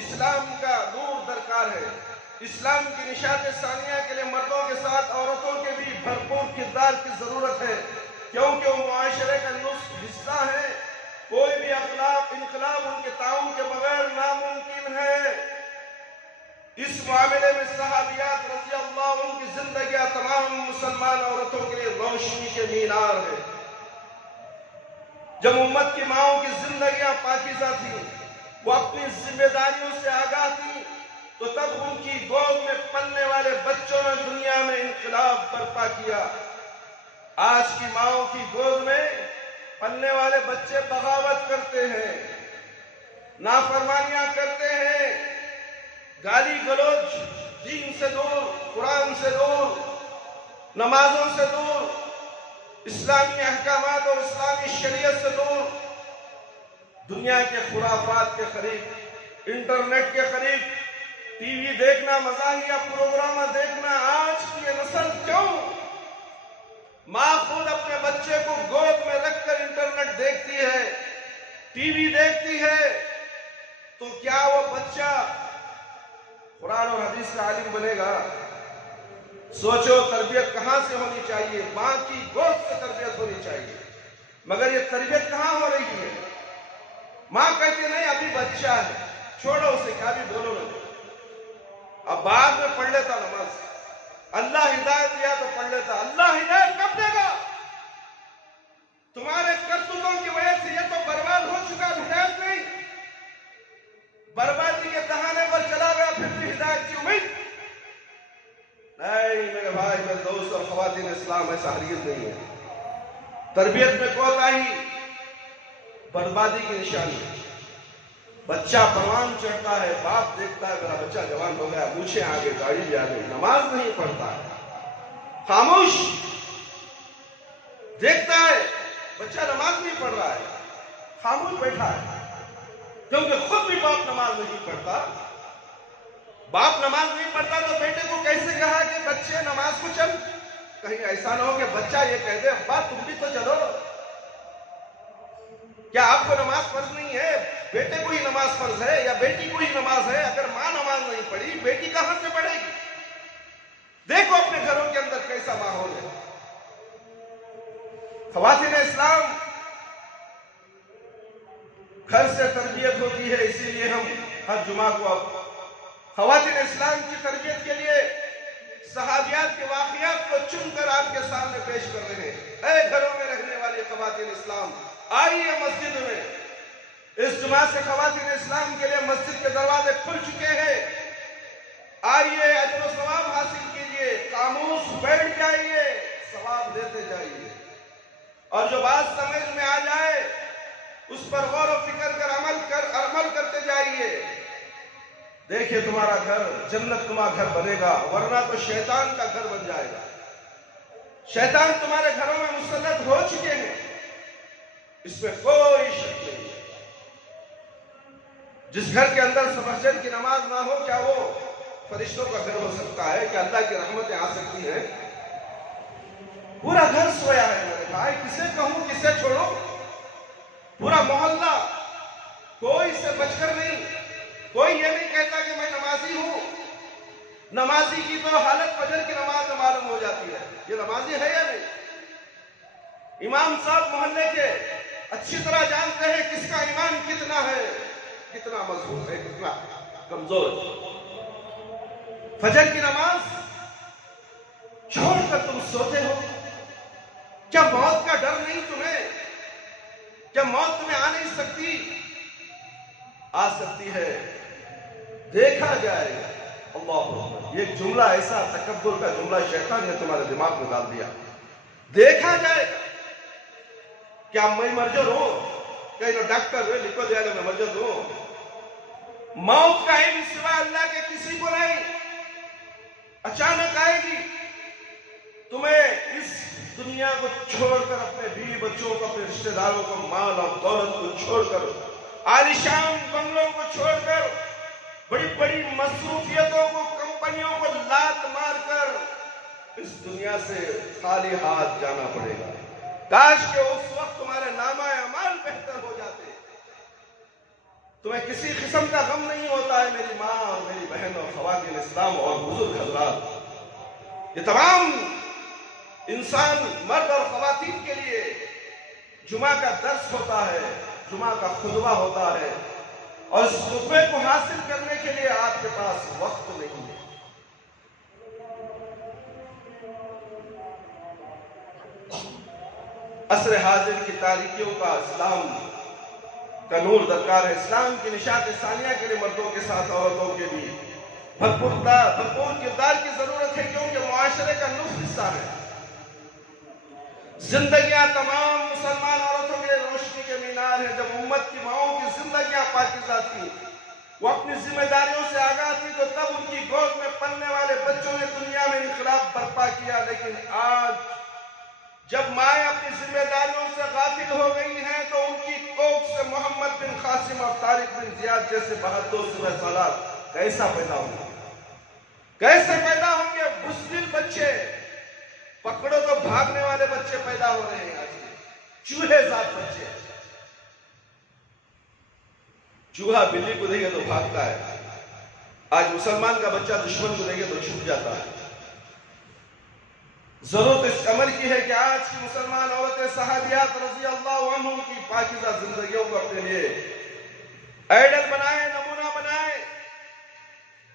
اسلام کا نور درکار ہے۔ اسلام کی نشاط ثانیہ کے لیے مردوں کے ساتھ عورتوں کے بھی بھرپور کردار کی ضرورت ہے، کیونکہ وہ معاشرے کا نصف حصہ ہے۔ کوئی بھی اخلاق انقلاب ان کے تعاون کے بغیر ناممکن ہے۔ اس معاملے میں صحابیات رضی اللہ عنہ کی زندگیاں تمام مسلمان عورتوں کے لیے روشنی کے مینار ہے۔ جب امت کی ماؤں کی زندگیاں پاکیزہ تھیں، وہ اپنی ذمہ داریوں سے آگاہ تھیں، تو تب ان کی گود میں پلنے والے بچوں نے دنیا میں انقلاب برپا کیا۔ آج کی ماؤں کی گود میں پلنے والے بچے بغاوت کرتے ہیں، نافرمانیاں کرتے ہیں، گالی گلوچ، دین سے دور، قرآن سے دور، نمازوں سے دور، اسلامی احکامات اور اسلامی شریعت سے دور، دنیا کے خرافات کے قریب، انٹرنیٹ کے قریب، ٹی وی دیکھنا، مزاحیہ پروگرام دیکھنا۔ آج کی یہ نسل کیوں؟ ماں خود اپنے بچے کو گود میں رکھ کر انٹرنیٹ دیکھتی ہے، ٹی وی دیکھتی ہے، تو کیا وہ بچہ قرآن اور حدیث کا عالم بنے گا؟ سوچو تربیت کہاں سے ہونی چاہیے؟ ماں کی گود سے تربیت ہونی چاہیے، مگر یہ تربیت کہاں ہو رہی ہے؟ ماں کہتی نہیں ابھی بچہ ہے، چھوڑو اسے، کیا بھی بولو نہ، اب بعد میں پڑھ لیتا نماز، اللہ ہدایت دیا تو پڑھ لیتا۔ اللہ ہدایت کب دے گا؟ تمہارے کرتوتوں کی وجہ سے یہ تو برباد ہو چکا، ہدایت نہیں، بربادی کے دہانے پر چلا گیا، پھر بھی ہدایت کی امید نہیں۔ میرے بھائی، میرے دوست اور خواتین اسلام، ایسا ہرگز نہیں ہے۔ تربیت میں کوتاہی بربادی کی نشانی ہے۔ بچہ پروان چڑھتا ہے، باپ دیکھتا ہے میرا بچہ جوان ہو گیا، مونچھیں آگے، گاڑی بھی آگے، نماز نہیں پڑھتا ہے، خاموش دیکھتا ہے بچہ نماز نہیں پڑھ رہا ہے، خاموش بیٹھا ہے، کیونکہ خود بھی باپ نماز نہیں پڑھتا۔ باپ نماز نہیں پڑھتا تو بیٹے کو کیسے کہا کہ بچے نماز کو چل؟ کہیں ایسا نہ ہو کہ بچہ یہ کہہ دے ابا تم بھی تو چلو۔ کیا آپ کو نماز فرض نہیں ہے؟ بیٹے کو ہی نماز فرض ہے یا بیٹی کو ہی نماز ہے؟ اگر ماں نماز نہیں پڑھی، بیٹی کہاں سے پڑھے گی؟ دیکھو اپنے گھروں کے اندر کیسا ماحول ہے۔ خواتین اسلام، گھر سے تربیت ہوتی ہے، اسی لیے ہم ہر جمعہ کو اب خواتین اسلام کی تربیت کے لیے صحابیات کے واقعات کو چن کر آپ کے سامنے پیش کر رہے ہیں۔ اے گھروں میں رہنے والی خواتین اسلام، آئیے مسجد میں۔ اس جمعہ سے خواتین اسلام کے لیے مسجد کے دروازے کھل چکے ہیں۔ آئیے، اجر و ثواب حاصل کیجئے، خاموش بیٹھ جائیے، ثواب دیتے جائیے، اور جو بات سمجھ میں آ جائے اس پر غور و فکر کر عمل کرتے جائیے۔ دیکھیے تمہارا گھر جنت نما گھر بنے گا، ورنہ تو شیطان کا گھر بن جائے گا۔ شیطان تمہارے گھروں میں مسلط ہو چکے ہیں، اس میں کوئی شک نہیں۔ جس گھر کے اندر فجر کی نماز نہ ہو، کیا وہ فرشتوں کا گھر ہو سکتا ہے؟ کیا اللہ کی رحمتیں آ سکتی ہیں؟ پورا گھر سویا ہے میرے بھائی، کسے کہوں کسے چھوڑو؟ پورا محلہ، کوئی سے بچ کر نہیں، کوئی یہ نہیں کہتا کہ میں نمازی ہوں۔ نمازی کی تو حالت فجر کی نماز میں معلوم ہو جاتی ہے، یہ نمازی ہے یا نہیں؟ امام صاحب محلے کے اچھی طرح جانتے ہیں کس کا ایمان کتنا ہے، کتنا مضبوط ہے، کتنا کمزور۔ فجر کی نماز چھوڑ کر تم سوتے ہو؟ کیا موت کا ڈر نہیں تمہیں؟ کیا موت تمہیں آ نہیں سکتی؟ آ سکتی ہے، دیکھا جائے گا۔ اللہ، یہ جملہ ایسا تکبر کا جملہ شیطان نے تمہارے دماغ میں ڈال دیا۔ دیکھا جائے گا، کیا میں مرجر ہوں؟ کیا یہ ڈاکٹر ہے لکھو دیا میں مرجر ہوں؟ موت کا علم سوا اللہ کے کسی کو نہیں، اچانک آئے گی۔ تمہیں اس دنیا کو چھوڑ کر، اپنے بیوی بچوں کو، اپنے رشتہ داروں کو، مال اور دولت کو چھوڑ کر، عالیشان بنگلوں کو چھوڑ کر، بڑی بڑی مصروفیتوں کو، کمپنیوں کو لات مار کر اس دنیا سے خالی ہاتھ جانا پڑے گا۔ کاش کہ اس وقت تمہارے نامہ اعمال بہتر ہو جاتے، تمہیں کسی قسم کا غم نہیں ہوتا ہے۔ میری ماں اور میری بہن اور خواتین اسلام اور بزرگ حضرات، یہ تمام انسان، مرد اور خواتین کے لیے جمعہ کا درس ہوتا ہے، جمعہ کا خطبہ ہوتا ہے، اور اس خطبے کو حاصل کرنے کے لیے آپ کے پاس وقت نہیں ہے۔ عصر حاضر کی تاریکیوں کا اسلام کا نور درکار ہے۔ اسلام کی نشاط ثانیہ کے لیے مردوں کے ساتھ عورتوں کے بھی بھرپور کردار کی ضرورت ہے، کیونکہ معاشرے کا نصف حصہ ہے۔ زندگیاں تمام مسلمان عورتوں کے لیے روشنی کے مینار ہیں۔ جب امت کی ماؤں کی زندگیاں پاکیزہ تھی، وہ اپنی ذمہ داریوں سے آگاہ تھی، تو تب ان کی گود میں پلنے والے بچوں نے دنیا میں انقلاب برپا کیا۔ لیکن آج جب مائیں اپنی ذمہ داریوں سے غافل ہو گئی ہیں، تو ان کی کوکھ سے محمد بن قاسم اور طارق بن زیاد جیسے بہادر سپہ سالار کیسا پیدا ہوں گے؟ کیسے پیدا ہوں گے؟ بزدل بچے، پکڑو تو بھاگنے والے بچے پیدا ہو رہے ہیں آج کے، چوہے ذات بچے۔ چوہا بلی کو دیکھے تو بھاگتا ہے، آج مسلمان کا بچہ دشمن کو دیکھے تو چھپ جاتا ہے۔ ضرورت اس عمل کی ہے کہ آج کی مسلمان عورتیں صحابیات رضی اللہ عنہ کی پاکیزہ زندگیوں کو اپنے لیے آئیڈل بنائیں، نمونہ بنائیں،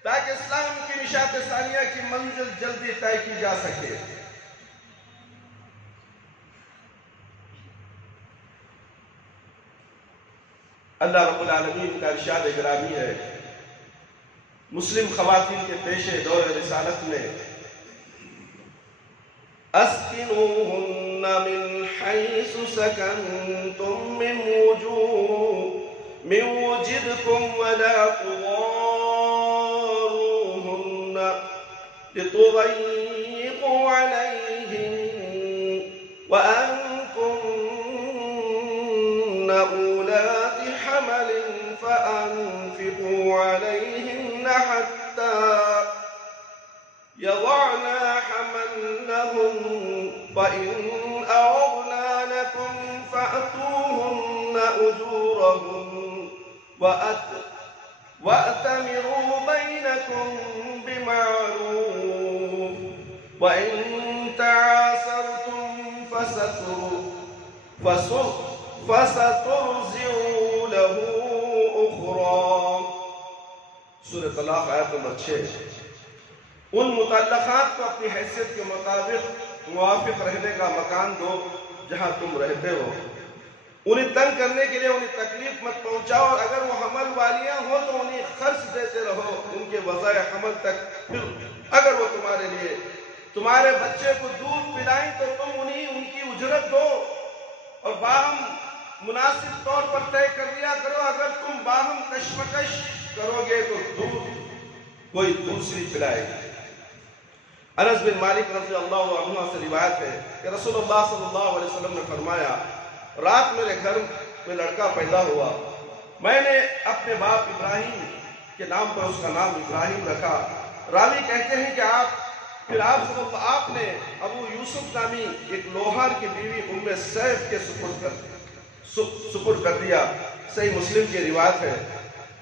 تاکہ اسلام کی نشاط ثانیہ کی منزل جلدی طے کی جا سکے۔ اللہ رب العالمین کا ارشاد گرامی ہے مسلم خواتین کے پیشے دور رسالت میں، اسکنوہن من حیث سکنتم من وجدکم ولا تضاروہن لتضيقوا علیہن وان كن اولات حمل فانفقوا علیہن حتی يضعن حملهن فإن أرضنا لكم فأتوهن أجورهن وأتمروا بينكم بمعروف وإن تعاسرتم فسترضع له أخرى۔ سورة طلاق آیت نمبر 6۔ ان متعلقات کو اپنی حیثیت کے مطابق موافق رہنے کا مکان دو جہاں تم رہتے ہو۔ انہیں تنگ کرنے کے لیے انہیں تکلیف مت پہنچاؤ، اور اگر وہ حمل والیاں ہو تو انہیں خرچ دیتے رہو ان کے وضع حمل تک۔ پھر اگر وہ تمہارے بچے کو دودھ پلائیں تو تم انہیں ان کی اجرت دو، اور باہم مناسب طور پر طے کر لیا کرو۔ اگر تم باہم کشمکش کرو گے تو دودھ کوئی دوسری پلائے گی۔ انس بن مالک رضی اللہ عنہ سے روایت ہے کہ رسول اللہ صلی اللہ علیہ وسلم نے فرمایا، رات میرے گھر میں لڑکا پیدا ہوا، میں نے اپنے باپ ابراہیم کے نام پر اس کا نام ابراہیم رکھا۔ راوی کہتے ہیں کہ پھر آپ نے ابو یوسف نامی ایک لوہار کی بیوی ام سیف کے سپرد کر دیا۔ صحیح مسلم کی روایت ہے۔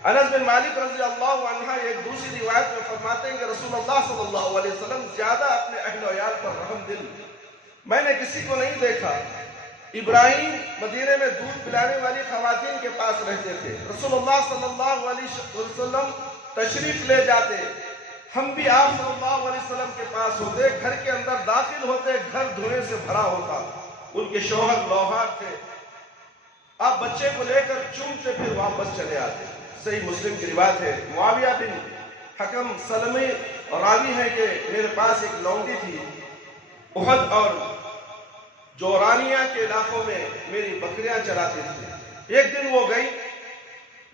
انس بن مالک رضی اللہ عنہ ایک دوسری روایت میں فرماتے ہیں کہ رسول اللہ صلی اللہ علیہ وسلم زیادہ اپنے اہل و عیال پر رحم دل میں نے کسی کو نہیں دیکھا۔ ابراہیم مدینے میں دودھ پلانے والی خواتین کے پاس رہتے تھے، رسول اللہ صلی اللہ علیہ وسلم تشریف لے جاتے، ہم بھی آپ صلی اللہ علیہ وسلم کے پاس ہوتے، گھر کے اندر داخل ہوتے، گھر دھوئے سے بھرا ہوتا، ان کے شوہر لوہار تھے، آپ بچے کو لے کر چومتے پھر واپس چلے آتے۔ صحیح مسلم کی روایت ہے۔ معاویہ بن حکم سلمی راوی ہے کہ میرے پاس ایک لونڈی تھی، احد اور جورانیہ کے علاقوں میں میری بکریاں چراتی تھی۔ ایک دن وہ گئی،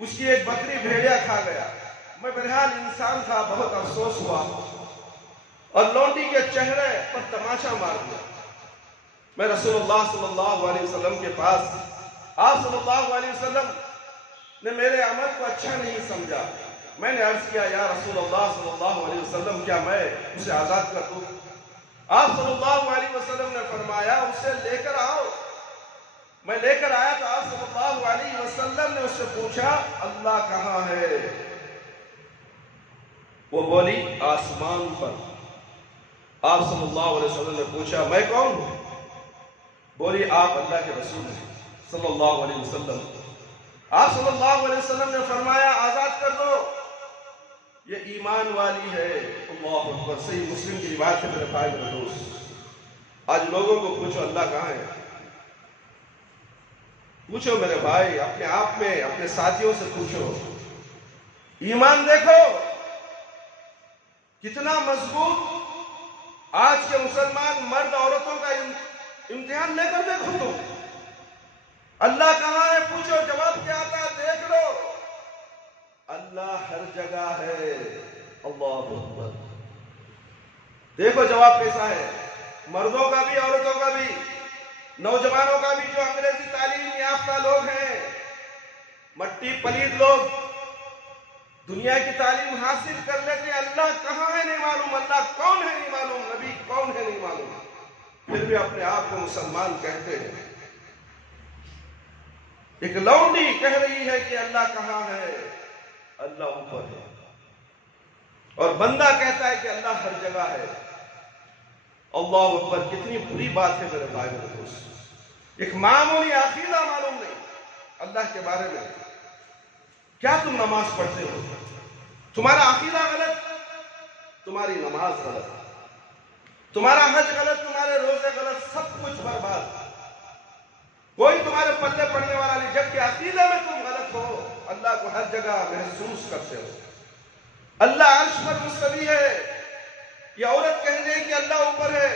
اس کی ایک بکری بھیڑیا کھا گیا، میں بہرحال انسان تھا، بہت افسوس ہوا اور لونڈی کے چہرے پر تماشا مار دیا۔ میں رسول اللہ صلی اللہ علیہ وسلم کے پاس، آپ صلی اللہ علیہ وسلم نے میرے عمل کو اچھا نہیں سمجھا، میں نے عرض کیا یا رسول اللہ صلی اللہ علیہ وسلم کیا میں اسے آزاد کر دوں؟ آپ صلی اللہ علیہ وسلم نے فرمایا اسے لے کر آؤ۔ میں لے کر آیا تو آپ صلی اللہ علیہ وسلم نے اس سے پوچھا اللہ کہاں ہے؟ وہ بولی آسمان پر۔ آپ صلی اللہ علیہ وسلم نے پوچھا میں کون ہوں؟ بولی آپ اللہ کے رسول ہیں صلی اللہ علیہ وسلم۔ آپ صلی اللہ علیہ وسلم نے فرمایا آزاد کر دو، یہ ایمان والی ہے۔ اللہ اکبر، صحیح مسلم کی روایت ہے میرے بھائی میرے دوست۔ آج لوگوں کو پوچھو اللہ کہاں ہے، پوچھو میرے بھائی، اپنے آپ میں اپنے ساتھیوں سے پوچھو، ایمان دیکھو کتنا مضبوط۔ آج کے مسلمان مرد عورتوں کا امتحان لے کر دیکھو تم، اللہ کہاں ہے پوچھو، جواب کیا آتا ہے دیکھ لو، اللہ ہر جگہ ہے۔ اللہ اکبر، دیکھو جواب کیسا ہے، مردوں کا بھی عورتوں کا بھی، نوجوانوں کا بھی، جو انگریزی تعلیم یافتہ لوگ ہیں، مٹی پلید لوگ دنیا کی تعلیم حاصل کر لیتے، اللہ کہاں ہے نہیں معلوم، اللہ کون ہے نہیں معلوم، نبی کون ہے نہیں معلوم، پھر بھی اپنے آپ کو مسلمان کہتے ہیں۔ ایک لونڈی کہہ رہی ہے کہ اللہ کہاں ہے، اللہ اوپر ہے، اور بندہ کہتا ہے کہ اللہ ہر جگہ ہے۔ اللہ اکبر، کتنی بری بات ہے میرے بھائی میرے دوست۔ ایک معمولی عقیدہ معلوم نہیں اللہ کے بارے میں، کیا تم نماز پڑھتے ہو، تمہارا عقیدہ غلط، تمہاری نماز غلط، تمہارا حج غلط، تمہارے روزے غلط، سب کچھ برباد، کوئی تمہارے پلے پڑنے والا نہیں، جبکہ عقیدہ میں تم غلط ہو، اللہ کو ہر جگہ محسوس کرتے ہو۔ اللہ عرش پر مستوی ہے، یہ عورت کہہ رہی ہے کہ اللہ اوپر ہے،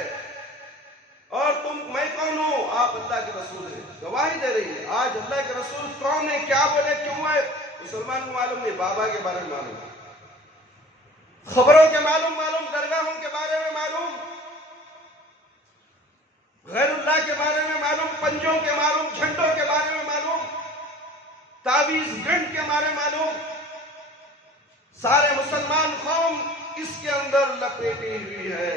اور تم، میں کون ہوں، آپ اللہ کے رسول ہیں، گواہی دے رہی ہے۔ آج اللہ کے رسول کون ہے، کیا بولے، کیوں ہے، مسلمان کو معلوم نہیں، بابا کے بارے میں معلوم، خبروں کے معلوم، درگاہوں کے بارے میں معلوم، غیر اللہ کے بارے میں معلوم، پنجوں کے معلوم، جھنڈوں کے بارے میں معلوم، تعویذ گنڈ کے بارے میں معلوم۔ سارے مسلمان قوم اس کے اندر لپیٹی ہوئی ہے،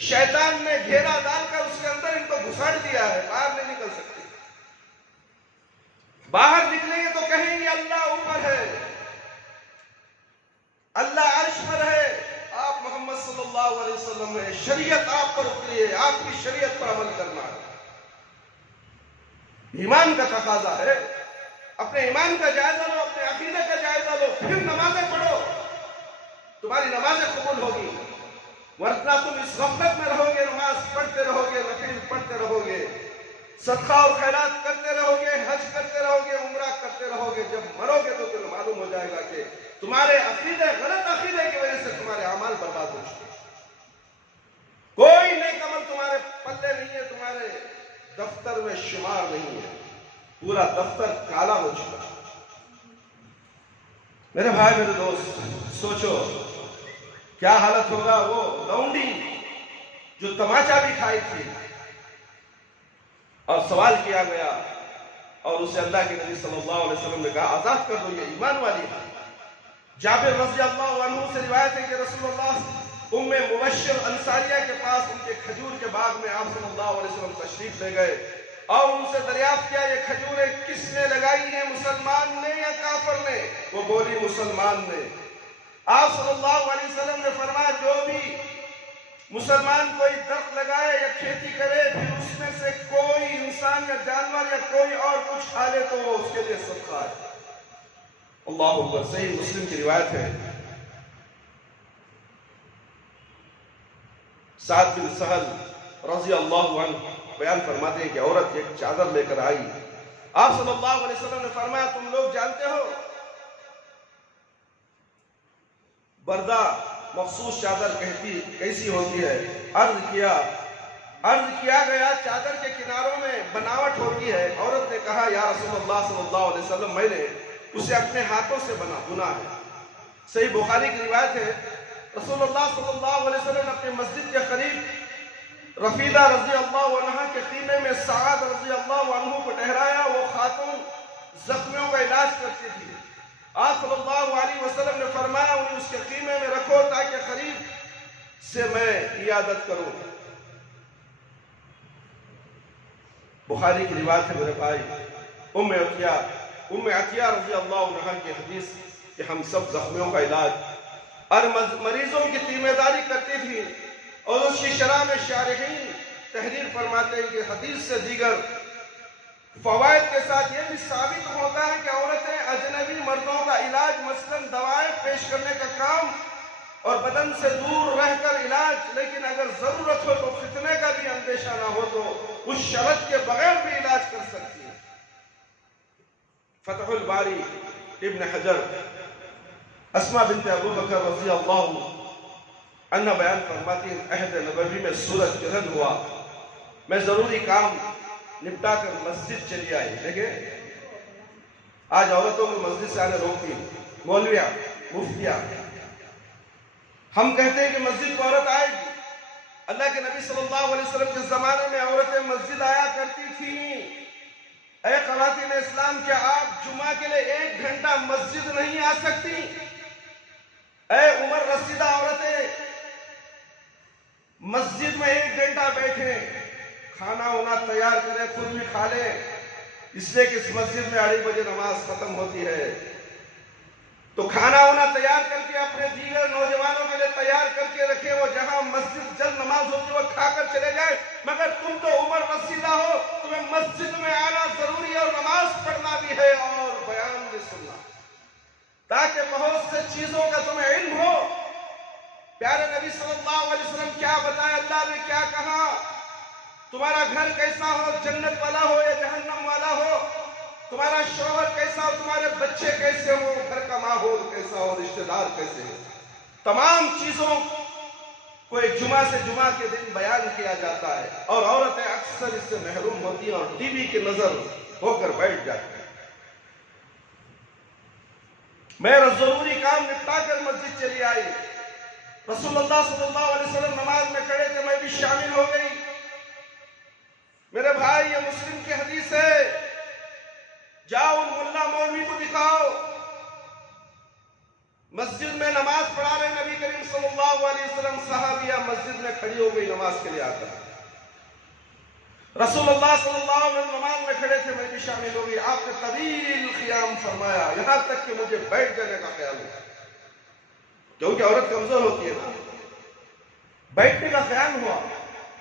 شیطان نے گھیرا ڈال کر اس کے اندر ان کو گھسڑ دیا ہے، باہر نہیں نکل سکتے۔ باہر نکلیں گے تو کہیں گے اللہ اوپر ہے، اللہ عرش پر ہے، آپ محمد صلی اللہ علیہ وسلم ہے، شریعت آپ پر اتری ہے، آپ کی شریعت پر عمل کرنا ہے۔ ایمان کا تقاضا ہے، اپنے ایمان کا جائزہ لو، اپنے عقیدہ کا جائزہ لو، پھر نمازیں پڑھو، تمہاری نمازیں قبول ہوگی، ورنہ تم اس غفلت میں رہو گے، نماز پڑھتے رہو گے، نفل پڑھتے رہو گے، صدقہ اور خیرات کرتے رہو گے، حج کرتے رہو گے، عمرہ کرتے رہو گے، جب مرو گے تو تمہیں معلوم ہو جائے گا کہ تمہارے عقیدے، غلط عقیدے کی وجہ سے تمہارے اعمال برباد ہو چکے، کوئی نیک عمل تمہارے پلے نہیں ہے، تمہارے دفتر میں شمار نہیں ہے، پورا دفتر کالا ہو چکا۔ میرے بھائی میرے دوست، سوچو کیا حالت ہوگا وہ لونڈی جو تماچا بھی کھائی تھی، اور سوال کیا گیا اور اسے اللہ کے نبی صلی اللہ علیہ وسلم نے کہا آزاد کر دو، یہ ایمان والی ہے۔ جابر رضی اللہ عنہ سے روایت ہے کہ رسول اللہ ام مبشر انصاریہ کے پاس ان کے کھجور کے باغ میں آپ صلی اللہ علیہ وسلم تشریف لے گئے اور ان سے دریافت کیا یہ کھجوریں کس نے لگائی ہیں، مسلمان نے یا کافر نے؟ وہ بولی مسلمان نے۔ آپ صلی اللہ علیہ وسلم نے فرمایا جو بھی مسلمان کوئی درخت لگائے یا کھیتی کرے پھر اس میں سے کوئی انسان یا جانور یا کوئی اور کچھ کھا لے تو وہ اس کے لیے صدقہ ہے۔ اللہ اکبر، صحیح مسلم کی روایت ہے۔ سعد بن سہل رضی اللہ عنہ بیان فرماتے ہیں کہ عورت ایک چادر لے کر آئی، آپ صلی اللہ علیہ وسلم نے فرمایا تم لوگ جانتے ہو بردہ مخصوص چادر کیسی ہوتی ہے؟ عرض کیا گیا چادر کے کناروں میں بناوٹ ہوتی ہے۔ عورت نے کہا یا رسول اللہ صلی اللہ علیہ وسلم میں نے اسے اپنے ہاتھوں سے بنا ہے۔ صحیح بخاری کی روایت ہے رسول اللہ صلی اللہ علیہ وسلم نے اپنے مسجد کے قریب رفیدہ رضی اللہ عنہ کے خیمے میں سعد رضی اللہ عنہ کو ٹھہرایا، وہ خاتون زخمیوں کا علاج کرتی تھی۔ آپ صلی اللہ علیہ وسلم نے فرمایا انہیں اس کے خیمے میں رکھو تاکہ قریب سے میں عیادت کروں۔ بخاری کی روایت ہے میرے بھائی، ام عطیہ رضی اللہ عنہ کی حدیث کہ ہم سب زخمیوں کا علاج اور مریضوں کی تیمہ داری کرتی تھی، اور اس کی شرح میں شارحین تحریر فرماتے ہیں کہ حدیث سے دیگر فوائد کے ساتھ یہ بھی ثابت ہوتا ہے کہ عورت پیش کرنے کا کام اور بدن سے دور رہ کر علاج، لیکن اگر ضرورت ہو تو فتنے کا بھی اندیشہ نہ ہو تو اس شرط کے بغیر بھی علاج کر سکتی ہے۔ فتح الباری ابن حجر اسما بنت ابو بکر رضی اللہ عنہ بیان فرماتی ہیں، عہد نبوی میں سورج گرہن ہوا، میں ضروری کام نپٹا کر مسجد چلی آئی۔ دیکھیں آج عورتوں کو مسجد سے آنے روکتی، مولویاں، مفتیاں، ہم کہتے ہیں کہ مسجد کو عورت آئے گی۔ اللہ کے نبی صلی اللہ علیہ وسلم کے زمانے میں عورتیں مسجد آیا کرتی تھیں۔ اے خواتین اسلام، کیا آپ جمعہ کے لیے 1 گھنٹہ مسجد نہیں آ سکتی؟ اے عمر رسیدہ عورتیں، مسجد میں 1 گھنٹہ بیٹھیں، کھانا ہونا تیار کریں، خود بھی کھا لیں، اس لیے کہ اس مسجد میں 2:30 بجے نماز ختم ہوتی ہے۔ تو کھانا ہونا تیار کر کے اپنے دیگر نوجوانوں کے لیے تیار کر کے رکھے، وہ جہاں مسجد جلد نماز ہوتی ہے وہ کھا کر چلے جائے، مگر تم تو عمر رسیدہ ہو، تمہیں مسجد میں آنا ضروری ہے اور نماز پڑھنا بھی ہے اور بیان بھی سننا، تاکہ بہت سے چیزوں کا تمہیں علم ہو۔ پیارے نبی صلی اللہ علیہ وسلم کیا بتایا، اللہ نے کیا کہا، تمہارا گھر کیسا ہو، جنت والا ہو یا جہنم والا ہو، تمہارا شوہر کیسا ہو، تمہارے بچے کیسے ہو، گھر کا ماحول کیسا ہو، رشتہ دار کیسے ہو، تمام چیزوں کو ایک جمعہ سے جمعہ کے دن بیان کیا جاتا ہے، اور عورتیں اکثر اس سے محروم ہوتی ہیں اور ٹی وی کی نظر ہو کر بیٹھ جاتی ہیں۔ میرا ضروری کام نپٹا کر مسجد چلی آئی، رسول اللہ صلی اللہ علیہ وسلم نماز میں کھڑے تھے، میں بھی شامل ہو گئی۔ میرے بھائی، یہ مسلم کی حدیث ہے، جاؤ ان ملا مولوی کو دکھاؤ، مسجد میں نماز پڑھا رہے نبی کریم صلی اللہ علیہ وسلم، صحابیہ مسجد میں کھڑی ہو گئی نماز کے لیے آ کر۔ رسول اللہ صلی اللہ علیہ وسلم نماز میں کھڑے تھے، میں بھی شامل ہو گئی، آپ نے طویل قیام فرمایا، یہاں تک کہ مجھے بیٹھ جانے کا خیال ہوا، کیونکہ عورت کمزور ہوتی ہے نا، بیٹھنے کا خیال ہوا۔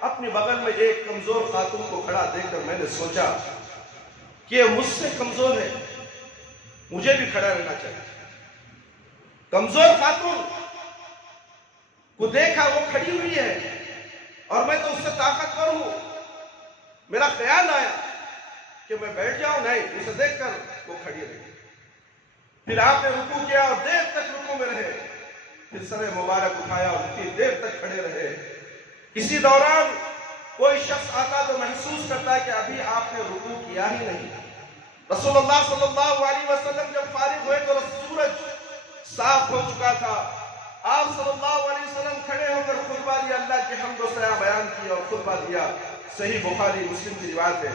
اپنی بغل میں ایک کمزور خاتون کو کھڑا دیکھ کر میں نے سوچا کہ یہ مجھ سے کمزور ہے، مجھے بھی کھڑا رہنا چاہیے۔ کمزور خاتون کو دیکھا، وہ کھڑی ہوئی ہے اور میں تو اس سے طاقتور ہوں، میرا خیال آیا کہ میں بیٹھ جاؤں، نہیں، اسے دیکھ کر وہ کھڑی رہی۔ پھر آپ نے رکوع کیا اور دیر تک رکوع میں رہے، پھر سر مبارک اٹھایا اور اتنی دیر تک کھڑے رہے۔ اسی دوران کوئی شخص آتا تو محسوس کرتا ہے کہ ابھی آپ نے رکوع کیا ہی نہیں۔ رسول اللہ صلی اللہ علیہ وسلم جب فارغ ہوئے تو سورج صاف ہو چکا تھا، آپ صلی اللہ علیہ وسلم کھڑے ہو کر خطبہ دیا، اللہ کی حمد و ثنا بیان کی اور خطبہ دیا۔ صحیح بخاری مسلم کی روایت ہے۔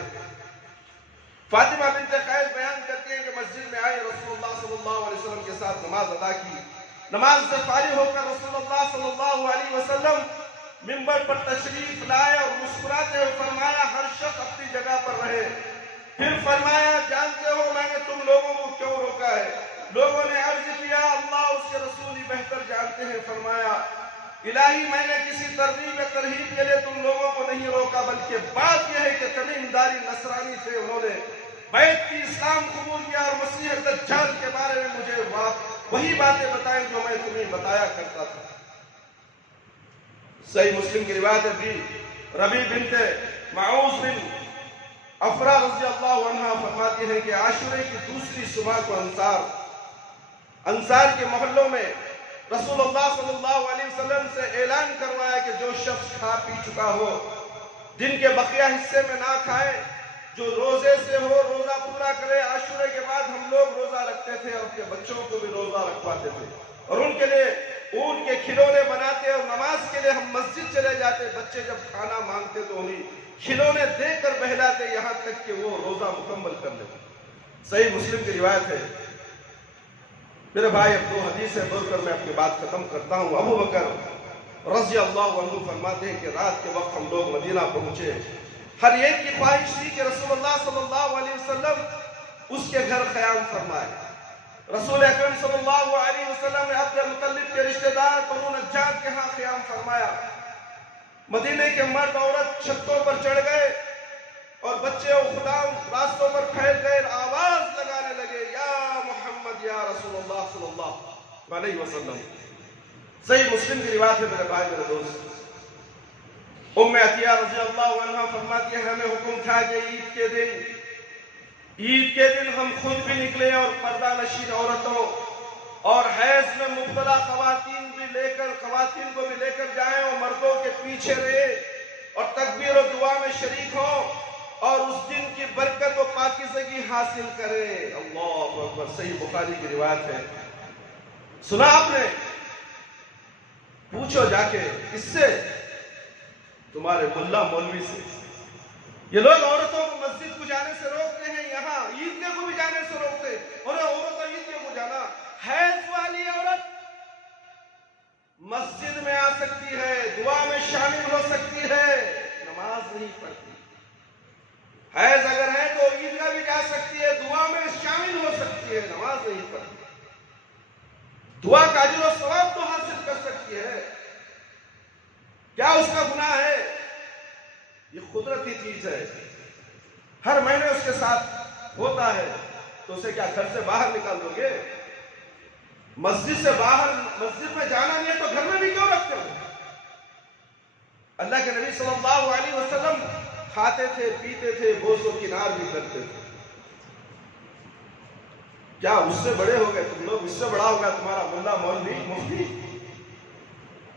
فاطمہ بنت قیس بیان کرتی ہیں کہ مسجد میں آئے، رسول اللہ صلی اللہ علیہ وسلم کے ساتھ نماز ادا کی، نماز سے فارغ ہو کر رسول اللہ صلی اللہ علیہ وسلم منبر پر تشریف لائے اور مسکراتے ہوئے فرمایا، ہر شخص اپنی جگہ پر رہے۔ پھر فرمایا، جانتے ہو میں نے تم لوگوں کو کیوں روکا ہے؟ لوگوں نے عرض کیا، اللہ اس کے رسول ہی بہتر جانتے ہیں۔ فرمایا، الہی میں نے کسی ترغیب یا ترہیب کے لیے تم لوگوں کو نہیں روکا، بلکہ بات یہ ہے کہ تمیم داری نصرانی تھے، انہوں نے بیعت کی، اسلام قبول کیا اور مسیح دجال کے بارے میں مجھے وہی باتیں بتائیں جو میں تمہیں بتایا کرتا تھا۔ صحیح مسلم کی روایت ہے، ربیع بنت معوذ بن افرا رضی اللہ عنہ فرماتی ہے کہ عاشورے کی دوسری صبح کو انصار کے محلوں میں رسول اللہ صلی اللہ علیہ وسلم سے اعلان کروایا کہ جو شخص کھا پی چکا ہو، دن کے بقیہ حصے میں نہ کھائے، جو روزے سے ہو روزہ پورا کرے۔ عاشورے کے بعد ہم لوگ روزہ رکھتے تھے اور اپنے بچوں کو بھی روزہ رکھواتے تھے اور ان کے لیے اونٹ کے کھلونے بناتے اور نماز کے لیے ہم مسجد چلے جاتے، بچے جب کھانا مانگتے تو انہیں کھلونے دے کر بہلاتے یہاں تک کہ وہ روزہ مکمل کر لیتے۔ صحیح مسلم کی روایت ہے۔ میرے بھائی، اب 2 حدیثیں بول کر میں اپنی بات ختم کرتا ہوں۔ ابو بکر رضی اللہ عنہ فرماتے ہیں کہ رات کے وقت ہم لوگ مدینہ پہنچے، ہر ایک کی خواہش تھی کہ رسول اللہ صلی اللہ علیہ وسلم اس کے گھر قیام فرمائے۔ رسول اکرم صلی اللہ علیہ وسلم نے عبد المطلب کے رشتہ دار بنو نجار کے ہاں قیام فرمایا۔ مدینے کے مرد عورت چھتوں پر چڑھ گئے اور بچے و خدام راستوں پر پھیل گئے، آواز لگانے لگے، یا محمد یا رسول اللہ صلی اللہ علیہ وسلم. صحیح مسلم کی روایت ہے میرے بھائی میرے دوست. ام عطیہ رضی اللہ عنہ فرماتی ہے ہمیں حکم تھا کہ عید کے دن ہم خود بھی نکلے اور پردہ نشین عورتوں اور حیض میں مبتلا خواتین کو بھی لے کر جائیں اور مردوں کے پیچھے رہے اور تکبیر و دعا میں شریک ہوں اور اس دن کی برکت و پاکیزگی حاصل کرے. اللہ اکبر. صحیح بخاری کی روایت ہے. سنا آپ نے؟ پوچھو جا کے کس سے؟ تمہارے ملا مولوی سے. یہ لوگ عورتوں کو مسجد کو جانے سے روکتے ہیں, یہاں عیدگاہ کو بھی جانے سے روکتے ہیں. اور عورتوں عیدگاہ کو جانا, حیض والی عورت مسجد میں آ سکتی ہے, دعا میں شامل ہو سکتی ہے, نماز نہیں پڑھتی. حیض اگر ہے تو عیدگاہ بھی جا سکتی ہے, دعا میں شامل ہو سکتی ہے, نماز نہیں پڑھتی. دعا کا اجر و ثواب تو حاصل کر سکتی ہے. کیا اس کا گناہ ہے؟ یہ قدرتی چیز ہے, ہر مہینے اس کے ساتھ ہوتا ہے. تو اسے کیا گھر سے باہر نکال دو گے؟ مسجد سے باہر, مسجد میں جانا نہیں ہے تو گھر میں بھی کیوں رکھتے ہو؟ اللہ کے نبی صلی اللہ علیہ وسلم کھاتے تھے, پیتے تھے, بوس و کنار بھی کرتے تھے. کیا اس سے بڑے ہو گئے تم لوگ؟ اس سے بڑا ہوگا تمہارا ملا مولوی مفتی؟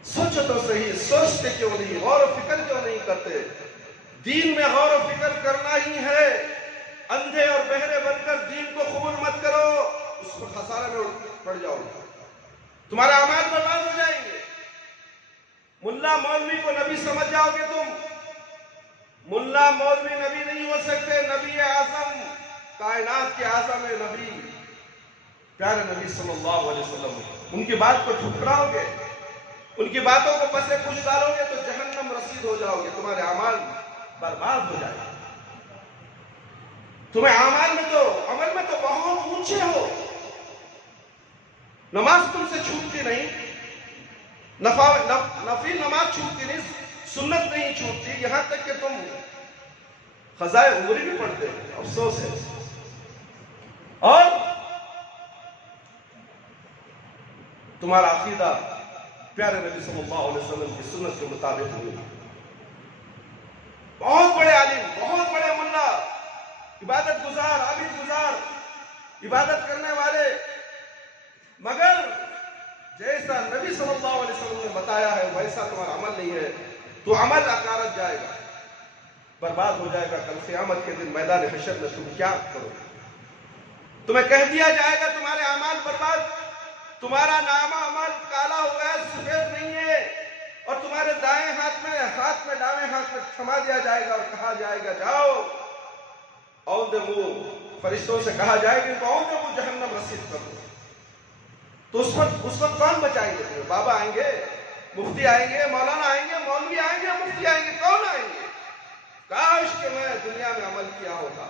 سوچو تو صحیح, سوچتے کیوں نہیں, غور و فکر کیوں نہیں کرتے؟ دین میں غور و فکر کرنا ہی ہے. اندھے اور بہرے بن کر دین کو قبول مت کرو, اس کو خسارے میں پڑ جاؤ گے, تمہارے اعمال برباد ہو جائیں گے. ملا مولوی کو نبی سمجھ جاؤ گے تم. ملا مولوی نبی نہیں ہو سکتے. نبی اعظم, کائنات کے اعظم نبی پیارے نبی صلی اللہ علیہ وسلم, ان کی بات کو ٹھکراؤ گے, ان کی باتوں کو پسے پوچھ ڈالو گے تو جہنم رسید ہو جاؤ گے. تمہارے اعمال برباد ہو جائے گے. تمہیں عمل میں تو بہت اونچے ہو. نماز تم سے چھوٹتی نہیں, نفل نماز چھوٹتی نہیں, سنت نہیں چھوٹتی, یہاں تک کہ تم قضائے عمری بھی پڑھتے. افسوس ہے. اور تمہارا عقیدہ پیارے نبی صلی اللہ علیہ وسلم کی سنت کے مطابق ہوئی. بہت بڑے عالم, بہت بڑے ملا, عبادت گزار, عابد گزار, عبادت کرنے والے, مگر جیسا نبی صلی اللہ علیہ وسلم نے بتایا ہے ویسا تمہارا عمل نہیں ہے تو عمل اکارت جائے گا, برباد ہو جائے گا. کل قیامت کے دن میدان حشر میں تم کیا کرو گے؟ تمہیں کہہ دیا جائے گا تمہارے اعمال برباد, تمہارا نامہ عمل کالا ہو گیا, سفید نہیں ہے, اور تمہارے دائیں ہاتھ میں دائیں ہاتھ میں تھما دیا جائے گا اور کہا جائے گا جاؤ اوندے منہ, فرشتوں سے کہا جائے گا تو اوندے منہ جہنم رسید کر دو. تو اس وقت کون بچائیں گے تمہیں؟ بابا آئیں گے, مفتی آئیں گے, مولانا آئیں گے, مولوی آئیں گے, مفتی آئیں گے, کون آئیں گے؟ کاش کہ میں دنیا میں عمل کیا ہوتا,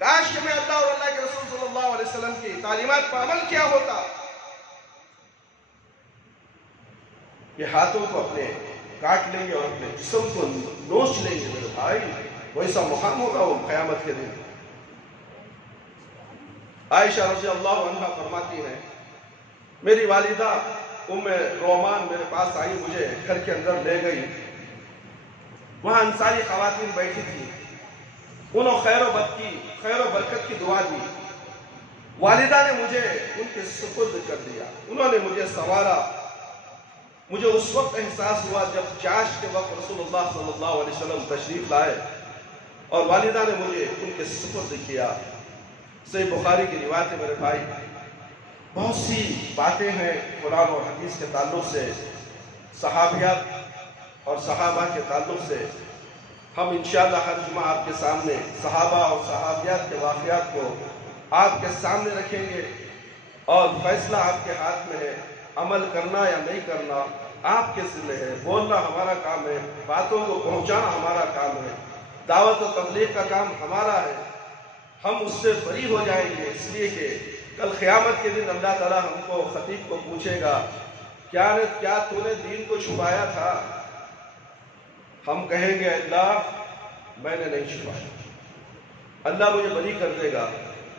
کاش کہ میں اللہ اور اللہ کے رسول صلی اللہ علیہ وسلم کی تعلیمات پر عمل کیا ہوتا. یہ ہاتھوں کو اپنے کاٹ لیں گے اور اپنے جسم کو نوچ لیں گے میرے بھائی, ویسا مقام ہوگا وہ قیامت کے دن. عائشہ رضی اللہ عنہ فرماتی ہیں میری والدہ ام رومان میرے پاس آئی, مجھے گھر کے اندر لے گئی. وہاں انصاری خواتین بیٹھی تھی, انہوں خیر و برکت کی دعا دی. والدہ نے مجھے ان کے سپرد کر دیا, انہوں نے مجھے سنوارا. مجھے اس وقت احساس ہوا جب چاش کے وقت رسول اللہ صلی اللہ علیہ وسلم تشریف لائے اور والدہ نے مجھے ان کے سپرد کیا. صحیح بخاری کی روایت ہے میرے بھائی. بہت سی باتیں ہیں قرآن اور حدیث کے تعلق سے, صحابیات اور صحابہ کے تعلق سے. ہم انشاءاللہ ہر جمعہ آپ کے سامنے صحابہ اور صحابیات کے واقعات کو آپ کے سامنے رکھیں گے اور فیصلہ آپ کے ہاتھ میں ہے. عمل کرنا یا نہیں کرنا آپ کے ذمہ ہے. بولنا ہمارا کام ہے, باتوں کو پہنچانا ہمارا کام ہے, دعوت و تبلیغ کا کام ہمارا ہے. ہم اس سے بری ہو جائیں گے, اس لیے کہ کل قیامت کے دن اللہ تعالیٰ ہم کو خطیب کو پوچھے گا کیا تو نے دین کو چھپایا تھا؟ ہم کہیں گے اللہ میں نے نہیں چھپایا. اللہ مجھے بری کر دے گا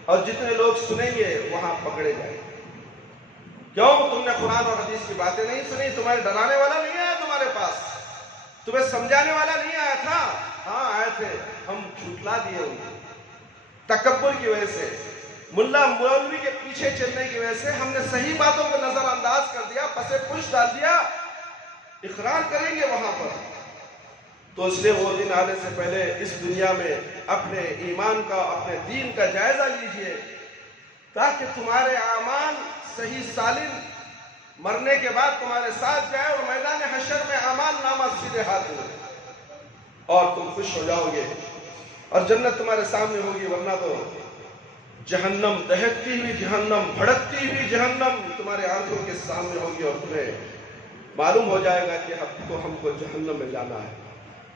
اور جتنے لوگ سنیں گے وہاں پکڑے جائیں گے. کیوں تم نے قرآن اور حدیث کی باتیں نہیں سنی؟ تمہیں ڈرانے والا نہیں آیا تمہارے پاس، تمہیں سمجھانے والا نہیں آیا تھا؟ ہاں آئے تھے، ہم جھٹلا دیے ان کو تکبر کی وجہ سے، ملا مولوی کے پیچھے چلنے کی وجہ سے ہم نے صحیح باتوں کو نظر انداز کر دیا، پسے پش ڈال دیا۔ اقرار کریں گے وہاں پر، تو اس لیے وہ دن آنے سے پہلے اس دنیا میں اپنے ایمان کا، اپنے دین کا جائزہ لیجئے، تاکہ تمہارے اعمال صحیح سالم مرنے کے بعد تمہارے ساتھ جائے اور میدان حشر میں اعمال نامہ سیدھے ہاتھ میں اور تم خوش ہو جاؤ گے اور جنت تمہارے سامنے ہوگی، ورنہ تو جہنم، دہکتی ہوئی جہنم، بھڑکتی ہوئی جہنم تمہارے آنکھوں کے سامنے ہوگی اور تمہیں معلوم ہو جائے گا کہ ہم کو جہنم میں جانا ہے۔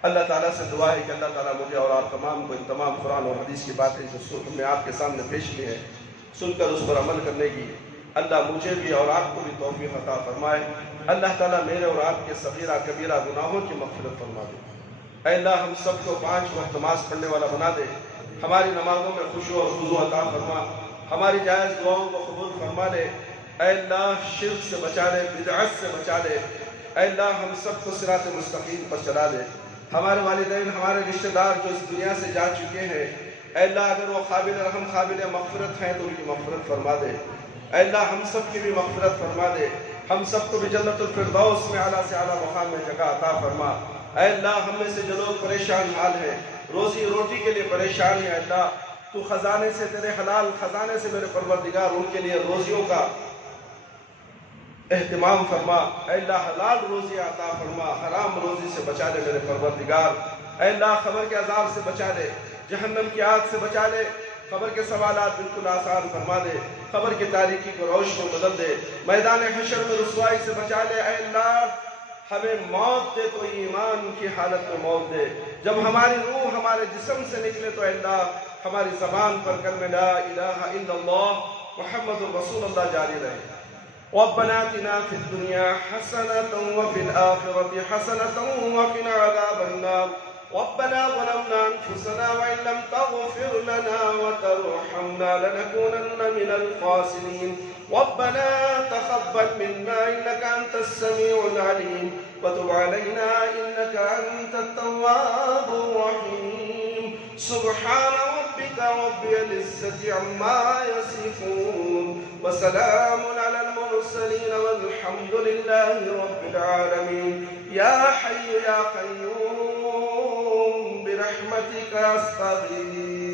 اللہ تعالیٰ سے دعا ہے کہ اللہ تعالیٰ مجھے اور آپ تمام کو ان تمام قرآن اور حدیث کی باتیں جو ہم نے آپ کے سامنے پیش کی ہیں سن کر اس پر عمل کرنے کی اللہ مجھے بھی اور آپ کو بھی توفیق عطا فرمائے۔ اللہ تعالیٰ میرے اور آپ کے صغیرہ کبیرہ گناہوں کی مغفرت فرما دے۔ اے اللہ ہم سب کو 5 وقت نماز پڑھنے والا بنا دے، ہماری نمازوں میں خشوع اور خضوع عطا فرما، ہماری جائز دعاؤں کو قبول فرما لے۔ اے اللہ شرک سے بچا لے، بدعت سے بچا لے۔ اے اللہ ہم سب کو صراط مستقیم پر چلا دے۔ ہمارے والدین، ہمارے رشتہ دار جو اس دنیا سے جا چکے ہیں، اے اللہ اگر وہ قابل رحم قابل مغفرت ہیں تو ان کی مغفرت فرما دے۔ اے اللہ ہم سب کی بھی مغفرت فرما دے، ہم سب کو بھی جنت الفردوس میں اعلیٰ سے اعلیٰ مقام میں جگہ عطا فرما۔ اے اللہ ہم میں سے جو لوگ پریشان حال ہیں، روزی روٹی کے لیے پریشان ہیں، اللہ تو خزانے سے، تیرے حلال خزانے سے میرے پروردگار ان کے لیے روزیوں کا اہتمام فرما۔ اے اللہ حلال روزی عطا فرما، حرام روزی سے بچا لے میرے پروردگار۔ اے اللہ قبر کے عذاب سے بچا لے، جہنم کی آگ سے بچا لے، قبر کے سوالات بالکل آسان فرما دے، قبر کی تاریکی کو روشن میں بدل دے، میدان حشر میں رسوائی سے بچا لے۔ اے اللہ ہمیں موت دے تو ایمان کی حالت میں موت دے، جب ہماری روح ہمارے جسم سے نکلے تو اے اللہ ہماری زبان پر کلمہ لا الہ الا اللہ محمد رسول اللہ جاری رہے۔ ربنا آتنا في الدنيا حسنة وفي الآخرة حسنة وقنا عذاب النار ربنا ظلمنا أنفسنا وإن لم تغفر لنا وترحمنا لنكونن من الخاسرين ربنا تقبل منا إنك أنت السميع العليم وتب علينا إنك أنت التواب الرحيم سبحان ربك رب العزة عما يصفون وسلام على المرسلين والحمد لله رب العالمين يا حي يا قيوم برحمتك أستغيث